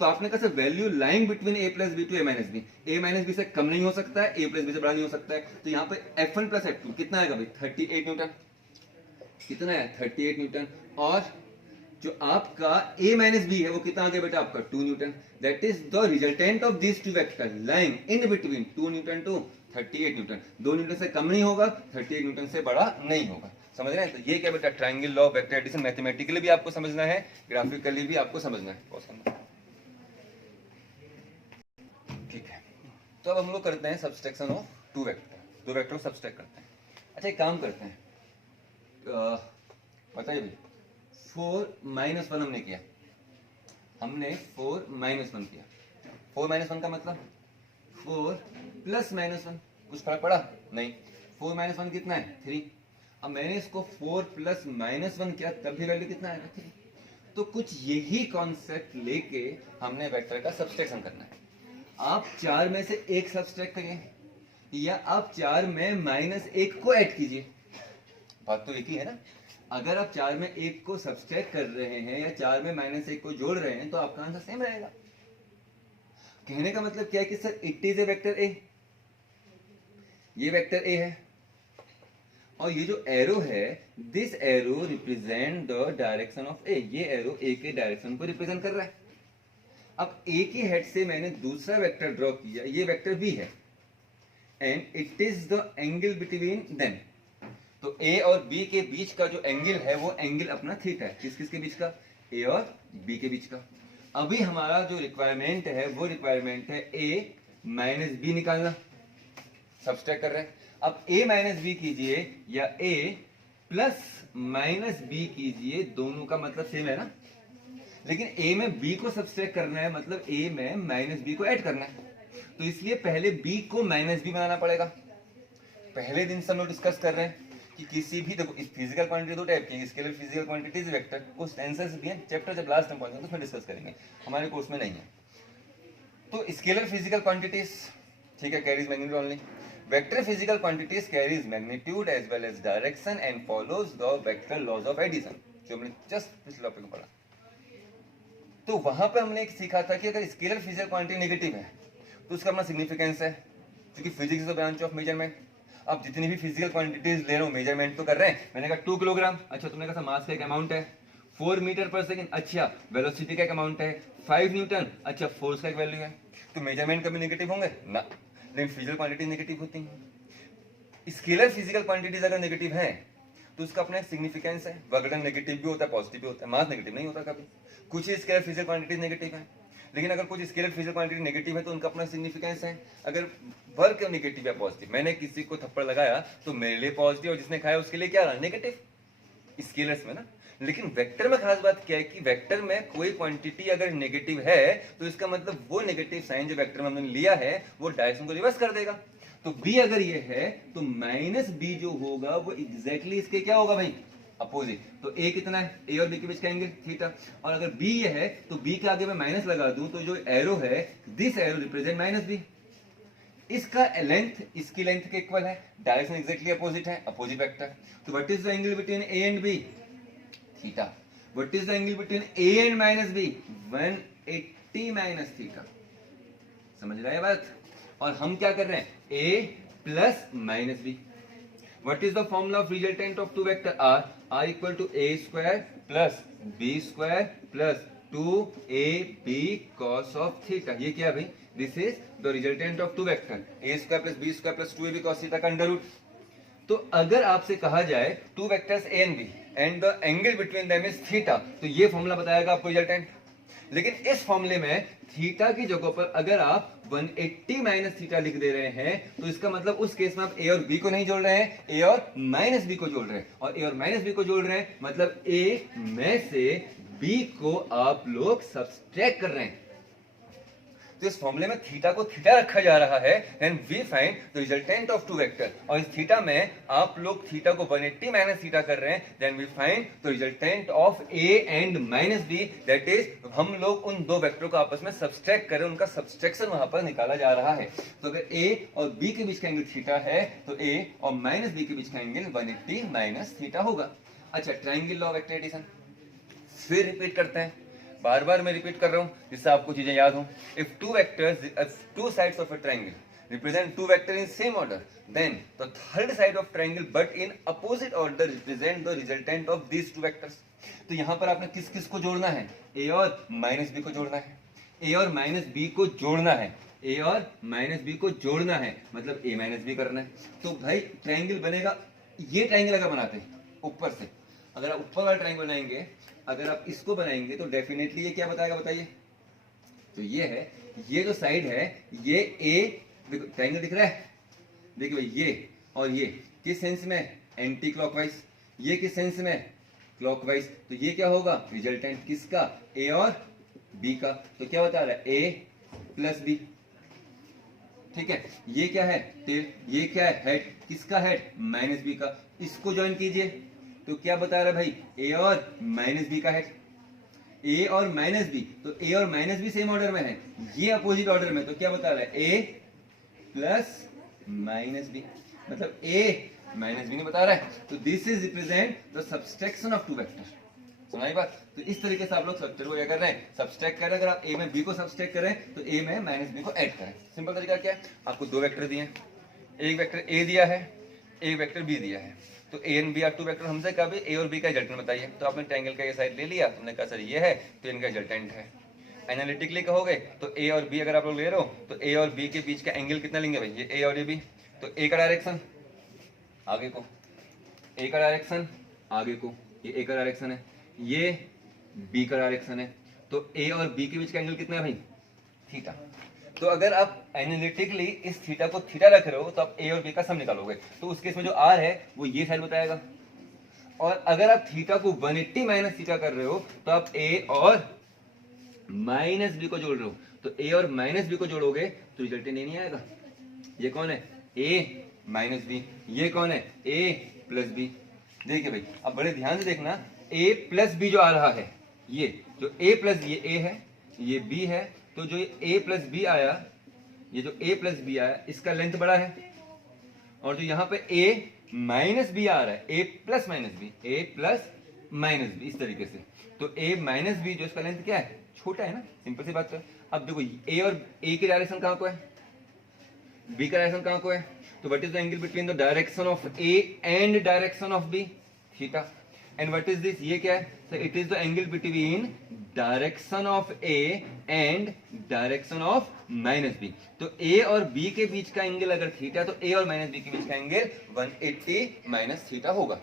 तो आपने कहा sir value lying between a plus B to a minus B, a minus B से कम नहीं हो सकता है, a प्लस बी से बड़ा नहीं हो सकता है, तो यहाँ पे F1 प्लस F2 कितना आएगा भाई, 38 न्यूटन, कितना है 38 न्यूटन, और जो आपका a माइनस बी है वो कितना आ गया बेटा आपका 2 newton, that is the resultant of this two vector lying in between 2 newton to 38 newton. 2 newton से कम नहीं होगा, 38 न्यूटन से बड़ा नहीं होगा। समझ रहे हैं, तो ये क्या बेटा triangle law of vector addition, mathematically भी आपको समझना है, ग्राफिकली भी आपको समझना है। पॉज करना, ठीक है। तो अब हम लोग करते हैं सब्सट्रैक्शन ऑफ टू वेक्टर, दो वेक्टर को सब्सट्रैक्ट करते हैं। अच्छा एक काम करते हैं, बताइए भाई, 4 - 1 हमने किया, हमने 4 - 1 किया, 4 - 1 का मतलब 4 + -1, कुछ फर्क पड़ा नहीं, 4 - 1 कितना है 3। अब मैंने इसको 4 + -1 किया, तब भी वैल्यू कितना आएगा 3। तो कुछ यही कॉन्सेप्ट लेके हमने वेक्टर का सब्सट्रैक्शन करना है। आप 4 में से 1 सब्सट्रैक्ट करिए, या आप 4 में -1 को ऐड कीजिए, बात तो एक ही है ना। अगर आप 4 में 1 को सब्सट्रैक्ट कर रहे हैं या 4 में -1 को जोड़ रहे हैं तो आपका आंसर सेम रहेगा। कहने का मतलब क्या है कि sir it is a vector a, ये वेक्टर ए है, और ये जो एरो है, this arrow represent the direction of ए, ये एरो ए के डायरेक्शन को रिप्रेजेंट कर रहा है। अब ए के हेड से मैंने दूसरा वेक्टर ड्रॉ किया, ये वेक्टर बी है, and it is the angle between them. तो ए और बी के बीच का जो एंगल है वो एंगल अपना थीटा है, किस किस के बीच का, ए और बी के बीच का। अभी हमारा जो रिक्वायरमेंट है वो रिक्वायरमेंट है ए माइनस बी निकालना, सब्सट्रैक्ट कर रहे हैं। अब a माइनस बी कीजिए या a प्लस माइनस बी कीजिए, दोनों का मतलब सेम है ना, लेकिन a में b को सब्सट्रैक्ट करना है, मतलब a में माइनस बी को ऐड करना है, तो इसलिए पहले b को माइनस बी बनाना पड़ेगा। पहले दिन से हम लोग डिस्कस कर रहे हैं कि किसी भी, देखो इस फिजिकल क्वांटिटी दो टाइप की, स्केलर फिजिकल क्वांटिटीज वेक्टर, कुछ आंसर्स भी हैं, चैप्टर जब लास्ट में पहुंचेंगे तो उसमें डिस्कस करेंगे, हमारे कोर्स में नहीं है। तो स्केलर फिजिकल क्वांटिटीज, ठीक है, carries magnitude only. Vector physical quantities carries magnitude as well as direction and follows the vector laws of addition, जो हमने जस्ट पिछले टॉपिक में पढ़ा। तो वहां पर हमने एक सीखा था कि अगर स्केलर फिजिकल क्वांटिटी नेगेटिव है तो उसका अपना सिग्निफिकेंस है, क्योंकि physics is the branch of measurement. अब जितनी भी फिजिकल क्वांटिटीज ले रहे हो, मेजरमेंट तो कर रहे हैं। मैंने कहा 2 किलोग्राम, अच्छा तुमने कहा मास का एक अमाउंट है। 4 मीटर पर सेकंड, अच्छा वेलोसिटी का एक अमाउंट है। 5 न्यूटन, अच्छा फोर्स का एक वैल्यू है। तो मेजरमेंट कभी नेगेटिव होंगे ना, लेकिन फिजिकल क्वांटिटी नेगेटिव होती हैं। स्केलर फिजिकल क्वांटिटीज अगर नेगेटिव है तो उसका अपना सिग्निफिकेंस है। वर्कडन नेगेटिव भी होता है, पॉजिटिव भी होता है, मास नेगेटिव नहीं होता कभी। कुछ ही स्केलर फिजिकल क्वांटिटीज नेगेटिव है, लेकिन अगर कुछ स्केलर फिजिकल क्वांटिटी नेगेटिव है तो उनका अपना सिग्निफिकेंस है। अगर वर्क नेगेटिव या पॉजिटिव, मैंने किसी को थप्पड़ लगाया तो मेरे लिए पॉजिटिव और जिसने खाया उसके लिए क्या रहा, नेगेटिव, स्केलर्स में ना। लेकिन वेक्टर में खास बात क्या है कि वेक्टर में कोई क्वांटिटी अगर नेगेटिव है तो इसका मतलब वो नेगेटिव साइन जो वेक्टर में हमने लिया है वो डायरेक्शन को रिवर्स कर देगा। तो b अगर ये है तो माइनस b जो होगा वो एग्जैक्टली इसके क्या होगा भाई, अपोजिट। तो a कितना है, a और b के बीच का एंगल थीटा। और अगर b ये है तो b के आगे मैं माइनस लगा दूं तो जो एरो है, this arrow represent minus b। इसका लेंथ इसकी लेंथ के इक्वल है, डायरेक्शन एग्जैक्टली अपोजिट है, अपोजिट वेक्टर। तो what is the angle between a and b, theta. What is the angle between a and minus b, 180 minus theta. समझ रहे हैं बात। और हम क्या कर रहे हैं, a plus minus b। What is the formula of resultant of two vector r? R equal to a square plus b square plus 2ab cos of theta. ये क्या है भाई? This is the resultant of two vector a square plus b square plus 2ab cos theta का under root. तो अगर आपसे कहा जाए two vectors a and b and the angle between them is theta, तो ये फॉर्मूला बताएगा आपको रिजल्टेंट। लेकिन इस फॉर्मूले में थीटा की जगह पर अगर आप 180 माइनस थीटा लिख दे रहे हैं तो इसका मतलब उस केस में आप a और b को नहीं जोड़ रहे हैं, a और माइनस b को जोड़ रहे हैं। और a और माइनस b को जोड़ रहे हैं मतलब a में से b को आप लोग सब्सट्रैक्ट कर रहे हैं। तो इस फॉर्मूले में थीटा को थीटा रखा जा रहा है, and we find the resultant of two vector. और इस थीटा में आप लोग थीटा को 180 माइनस थीटा कर रहे हैं, then we find the resultant of a and minus b, that is हम लोग उन दो वेक्टरों को आपस में सब्सट्रैक्ट कर रहे हैं, उनका सब्सट्रैक्शन वहां पर निकाला जा रहा है। तो अगर a और b के बीच का एंगल थीटा है तो a और माइनस b के बीच का एंगल 180 माइनस थीटा होगा। अच्छा, triangle law of vector addition फिर रिपीट करते हैं, बार बार मैं रिपीट कर रहा हूं जिससे आपको चीजें याद हो। If two sides of a triangle represent two vector in same order, then the third side of triangle but in opposite order represent the resultant of these two vectors. तो यहां पर आपने किस किस को जोड़ना है, a और माइनस b को जोड़ना है, a और माइनस b को जोड़ना है, a और माइनस b को जोड़ना है, मतलब a माइनस b करना है। तो भाई ट्रायंगल बनेगा, ये ट्रायंगल अगर बनाते हैं ऊपर से, अगर आप ऊपर वाला ट्रायंगल बनाएंगे, अगर आप इसको बनाएंगे तो डेफिनेटली ये क्या बताएगा बताइए। तो ये है, ये जो साइड है ये a, देखो ट्रायंगल दिख रहा है, देखिए भाई ये और ये किस सेंस में, एंटी क्लॉकवाइज, ये किस सेंस में, क्लॉकवाइज। तो ये क्या होगा, रिजल्टेंट किसका, a और b का। तो क्या बता रहा है, a प्लस b, ठीक है। ये क्या है, टेल, ये क्या है, हेड, किसका हेड, माइनस b का। इसको ज्वाइन कीजिए तो क्या बता रहा है भाई, a और माइनस b का हेड, a और माइनस b। तो a और माइनस b सेम ऑर्डर में है, ये अपोजिट ऑर्डर में, तो क्या बता रहा है, a प्लस माइनस b, मतलब a माइनस b नहीं बता रहा है। तो this is represent the subtraction of two vector. सुनाई बात। तो इस तरीके से आप लोग सब्सट्रैक्ट को क्या कर रहे हैं, सब्सट्रैक्ट कर रहे हैं। अगर आप a में b को सब्सट्रैक्ट करें तो a में माइनस b को ऐड करें। सिंपल तरीका क्या है, आपको दो वेक्टर दिए हैं, एक वेक्टर a दिया है, एक वेक्टर b दिया है। तो a and b are two vector, हमसे कहा a और b का रिजल्टेंट बताइए। तो आपने ट्रायंगल का ये साइड ले लिया, तुमने कहा सर ये है तो इनका रिजल्टेंट है। एनालिटिकली कहोगे तो a और b अगर आप लोग ले रहे हो तो a और b के बीच का एंगल कितना लेंगे भाई, ये a और ये b। तो a का डायरेक्शन आगे को, a का डायरेक्शन आगे को, ये a का डायरेक्शन है, ये b का डायरेक्शन है। तो a और b के बीच का एंगल कितना है भाई, थीटा। तो अगर आप एनालिटिकली इस थीटा को थीटा रख रहे हो तो आप a और b का सम निकालोगे, तो उस केस में जो r है वो ये साइड बताएगा। और अगर आप थीटा को 180 माइनस थीटा कर रहे हो तो आप a और माइनस b को जोड़ रहे हो, तो a और माइनस b को जोड़ोगे तो रिजल्टेंट नहीं आएगा। ये कौन है, a माइनस बी। ये कौन है? ए प्लस बी। देखिए भाई अब बड़े ध्यान से देखना, ए प्लस बी जो आ रहा है, ये जो ए प्लस, ये ए है, ये बी है, तो जो ए प्लस बी आया, ये जो ए प्लस बी आया इसका लेंथ बड़ा है, और जो यहाँ पे ए माइनस बी आ रहा है, ए plus minus B, A plus minus B, इस तरीके से। तो ए माइनस बी जो इसका लेंथ क्या है? छोटा है ना, सिंपल सी बात है। अब देखो ए और ए की डायरेक्शन कहाँ को है, बी का डायरेक्शन कहाँ को है, तो what is the angle between the direction of A and direction of B? Theta. And what is this? ये क्या है? So it is the angle between direction of A and direction of minus B. तो A और B के बीच का angle अगर theta, तो A और माइनस बी के बीच का एंगल 180 माइनस थीटा होगा।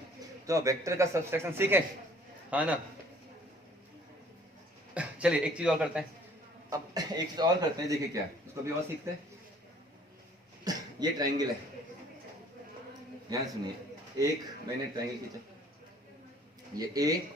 तो अब वेक्टर का सब्सट्रैक्शन सीखे, हाँ ना? चलिए एक चीज और करते हैं, अब एक चीज और करते हैं, देखिए क्या है उसको भी और सीखते हैं। ये ट्रायंगल है, ध्यान सुनिए, एक मैंने ट्रायंगल खींचा, ये ए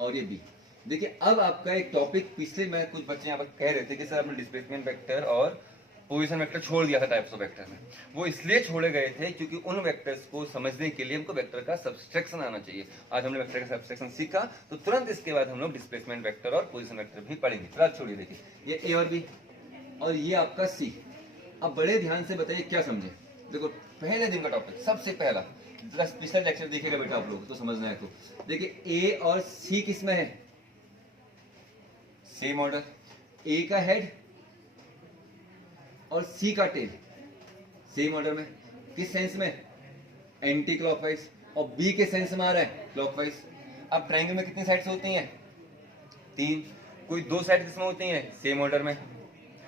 और ये बी। देखिए अब आपका एक टॉपिक, पिछले मैं कुछ बच्चे यहाँ पर कह रहे थे कि सर आपने डिस्प्लेसमेंट वेक्टर और पोजीशन वेक्टर छोड़ दिया था टाइप्स ऑफ वेक्टर में। वो इसलिए छोड़े गए थे क्योंकि उन वेक्टर्स को समझने के लिए हमको वेक्टर का सब्सट्रैक्शन आना चाहिए। आज हमने वेक्टर का सब्सट्रैक्शन सीखा, तो तुरंत इसके बाद हम लोग डिस्प्लेसमेंट वेक्टर और पोजीशन वेक्टर भी पढ़ेंगे। फिलहाल छोड़िए, देखिए ये ए और बी और ये आपका सी। अब बड़े ध्यान से बताइए क्या समझे। देखो पहले दिन का टॉपिक, सबसे पहला, पिछला लेक्चर देखिएगा बेटा आप लोग तो समझना है। तो देखिए ए और सी किस में है? Same order. ए का हेड और सी का टेल सेम ऑर्डर में। किस सेंस में? Anti clockwise. और बी के सेंस में आ रहा है क्लॉकवाइज। अब ट्रायंगल में कितनी साइड्स होती हैं? 3। कोई 2 साइड किसमें होती हैं? सेम ऑर्डर में।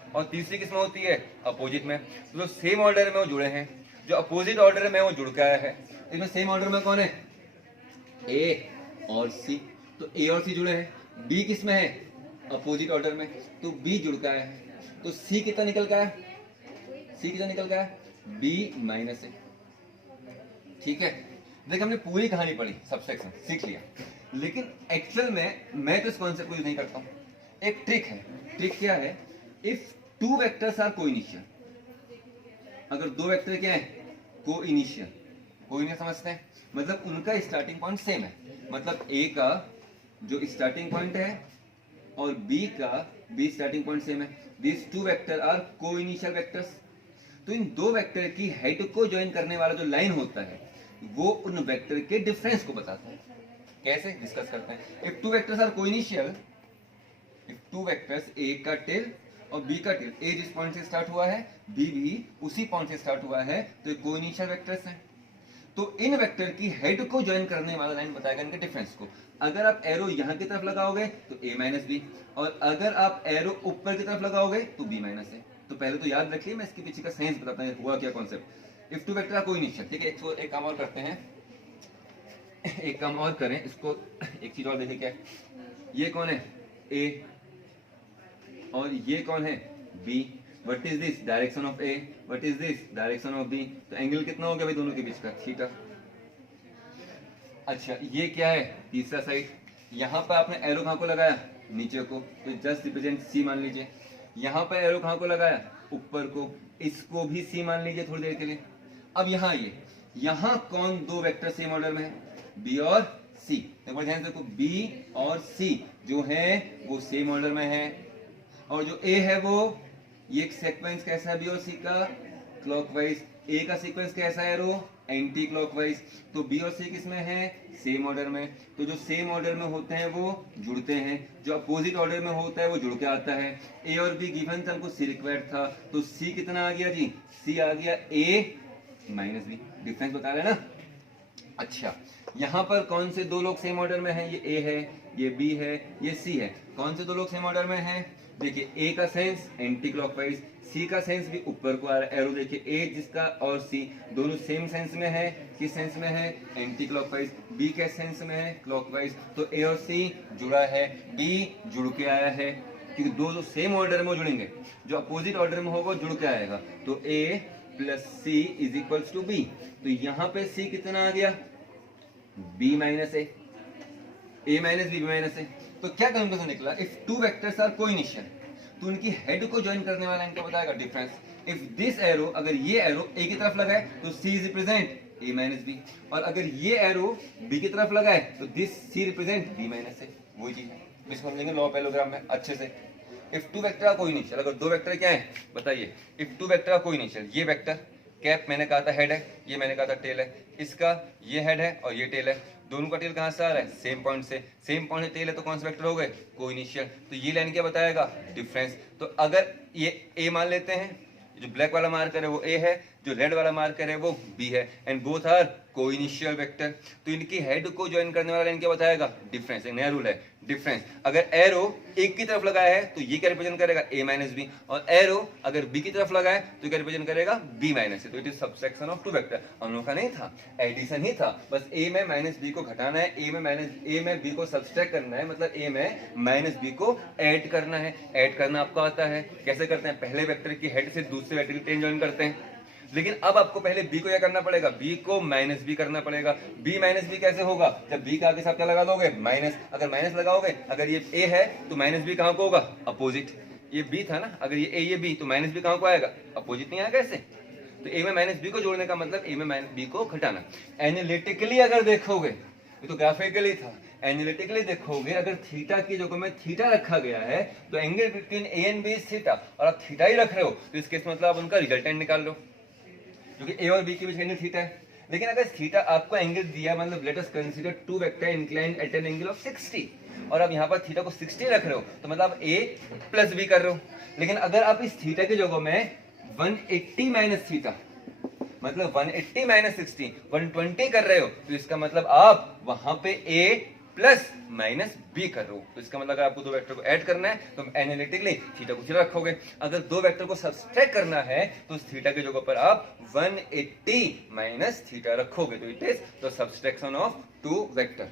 और तीसरी किसमें होती है? अपोजिट में। तो जो सेम ऑर्डर में वो जुड़े हैं, जो अपोजिट ऑर्डर में वो जुड़ के आया है। इसमें सेम ऑर्डर में कौन है? ए और सी। तो ए और सी जुड़े हैं। बी किसमें है? अपोजिट ऑर्डर में, तो बी जुड़ के आया है। तो सी कितना निकल का है? सी कितना निकल का है? बी माइनस ए। ठीक है, देखिए हमने पूरी कहानी पढ़ी, सब्सट्रैक्शन सीख लिया, लेकिन एक्चुअल में मैं तो इस कॉन्सेप्ट को यूज नहीं करता हूं। एक ट्रिक है। ट्रिक क्या है? इफ 2 वेक्टर्स आर कोइनिशियल, अगर 2 वेक्टर क्या है? कोइनिशियल। कोइनिशियल समझते हैं, मतलब उनका स्टार्टिंग पॉइंट सेम है। मतलब ए का जो स्टार्टिंग पॉइंट है और बी का बी स्टार्टिंग पॉइंट सेम है। This 2 vector are coinitial vectors. तो इन 2 वेक्टर की हेड को ज्वाइन करने वाला जो लाइन होता है वो उन वेक्टर के डिफरेंस को बताता है। कैसे? डिस्कस करते हैं। If 2 vectors are coinitial, if 2 vectors, a का टेल और बी का टेल, ए जिस पॉइंट से स्टार्ट हुआ है बी भी उसी पॉइंट से स्टार्ट हुआ है, तो ये कोइनिशियल वेक्टर्स हैं। तो इन वेक्टर की हेड को ज्वाइन करने वाला लाइन बताएगा इनके डिफरेंस को। अगर आप एरो यहाँ की तरफ लगाओगे तो ए माइनस बी, और अगर आप एरो ऊपर की तरफ लगाओगे तो बी माइनस ए। तो पहले तो याद रखिए, मैं इसके पीछे का साइंस बताता हूँ हुआ क्या कॉन्सेप्ट। इफ 2 वेक्टर आर कोइनिशियल, ठीक है, एक काम और करते हैं, एक काम और करें इसको, एक चीज और देखिए क्या है। ये कौन है? ए और ये कौन है? B. What is this? Direction of A. What is this? Direction of B. तो एंगल कितना हो गया भाई दोनों के बीच का? थीटा। अच्छा ये क्या है? तीसरा साइड। यहाँ पर आपने एरो कहाँ को लगाया? नीचे को, तो जस्ट रिप्रेजेंट सी मान लीजिए। यहाँ पर एरो कहाँ को लगाया? ऊपर को, इसको भी सी मान लीजिए थोड़ी देर के लिए। अब यहाँ ये, यहाँ कौन 2 वेक्टर सेम ऑर्डर में है? बी और सी। देखो ध्यान से देखो, बी और सी जो है वो सेम ऑर्डर में है, और जो ए है वो, ये सीक्वेंस कैसा है बी और सी का? क्लॉकवाइज। ए का सीक्वेंस कैसा है रो? Anticlockwise. तो बी और सी किसमें है? सेम ऑर्डर में। तो जो सेम ऑर्डर में होते हैं वो जुड़ते हैं, जो अपोजिट ऑर्डर में होता है वो जुड़ के आता है। ए और बी गिवन था, हमको सी रिक्वायर्ड था, तो सी कितना आ गया जी? सी आ गया ए माइनस बी। डिफरेंस बता रहे हैं ना? अच्छा यहाँ पर कौन से 2 लोग सेम ऑर्डर में हैं? ये ए है, ये बी है, ये सी है। कौन से 2 लोग सेम ऑर्डर में हैं? देखिए ए का सेंस एंटी क्लॉकवाइज, सी का सेंस भी ऊपर को आ रहा है। एरो देखिए, ए जिसका और सी दोनों सेम सेंस में है। किस सेंस में है? Anti clockwise. बी के सेंस में है? क्लॉकवाइज। तो ए और सी जुड़ा है, बी जुड़ के आया है, क्योंकि 2 जो सेम ऑर्डर में जुड़ेंगे, जो अपोजिट ऑर्डर में होगा जुड़ के आएगा। तो a plus c is equals to b. तो यहाँ पे सी कितना आ गया? B minus a minus b minus a. तो क्या कंक्लूजन निकला? इफ 2 वेक्टर्स आर कोइनिशियल, तो उनकी हेड को ज्वाइन करने वाला इनका बताएगा डिफरेंस। इफ दिस एरो, अगर ये एरो ए की तरफ लगा है तो सी रिप्रेजेंट a माइनस बी, और अगर ये एरो बी की तरफ लगा है तो this c represent b minus a. वही चीज है, इसको समझेंगे लॉ पैरेललोग्राम में अच्छे से। इफ टू वेक्टर का कोई इनिशियल, अगर दो वेक्टर क्या है बताइए, इफ टू वेक्टर का कोई इनिशियल, ये वेक्टर कैप मैंने कहा था हेड है, ये मैंने कहा था टेल है, इसका ये हेड है और ये टेल है, दोनों का टेल कहाँ से आ रहा है, सेम पॉइंट से, सेम पॉइंट से टेल है तो कौन से वेक्टर हो गए, को इनिशियल। तो ये लाइन क्या बताएगा, डिफरेंस। तो अगर ये ए मान लेते हैं, जो ब्लैक वाला मार्कर है वो ए है, जो रेड वाला मार्कर है वो बी है, एंड बोथ आर को इनिशियल वेक्टर। तो इनकी हेड को ज्वाइन करने वाला लाइन क्या बताएगा, डिफरेंस। एक नया रूल है, डिफरेंस। अगर एरो एक की तरफ लगाया है तो ये क्या रिप्रेजेंट करेगा, a माइनस बी, और एरो अगर b की तरफ लगाए तो क्या रिप्रेजेंट करेगा, b माइनस से। तो it is subsection of two vector. अनोखा नहीं था, एडिशन ही था, बस a में माइनस b को घटाना है, a में b को सब्सट्रैक्ट करना है, मतलब a में माइनस b को ऐड करना है। ऐड करना आपको आता है, कैसे करते हैं, पहले वेक्टर की हेड से दूसरे वेक्टर की टेन ज्वाइन करते हैं। लेकिन अब आपको पहले b को क्या करना पड़ेगा, b को माइनस b करना पड़ेगा। b माइनस b कैसे होगा, जब b का आगे साथ क्या लगा दोगे, माइनस। अगर माइनस लगाओगे, अगर ये a है तो माइनस b कहाँ को होगा, अपोजिट। ये b था ना, अगर ये a ये b, तो माइनस b कहाँ को आएगा, अपोजिट नहीं आएगा कैसे। तो a में माइनस b को जोड़ने का मतलब a में माइनस b को घटाना। एनालिटिकली अगर देखोगे, ये तो ग्राफिकली था, एनालिटिकली देखोगे अगर थीटा की जगह में थीटा रखा गया है तो angle between a and b is theta, और आप थीटा ही रख रहे हो तो इस केस में मतलब आप उनका रिजल्टेंट निकाल लो, क्योंकि a और b के बीच एंगल थीटा है। लेकिन अगर थीटा आपको एंगल दिया, मतलब let us consider two vector inclined at an angle of 60, और आप यहाँ पर थीटा को 60 रख रहे हो तो मतलब आप a प्लस b कर रहे हो। लेकिन अगर आप इस थीटा की जगह में 180 माइनस थीटा, मतलब 180 माइनस 60 120 कर रहे हो, तो इसका मतलब आप वहां पे a प्लस माइनस b कर रहे हो। तो इसका मतलब अगर आपको दो वेक्टर को ऐड करना है तो एनालिटिकली थीटा को थीटा रखोगे, अगर दो वेक्टर को सब्सट्रैक्ट करना है तो उस थीटा की जगह पर आप 180 माइनस थीटा रखोगे। तो it is the subtraction of two vector.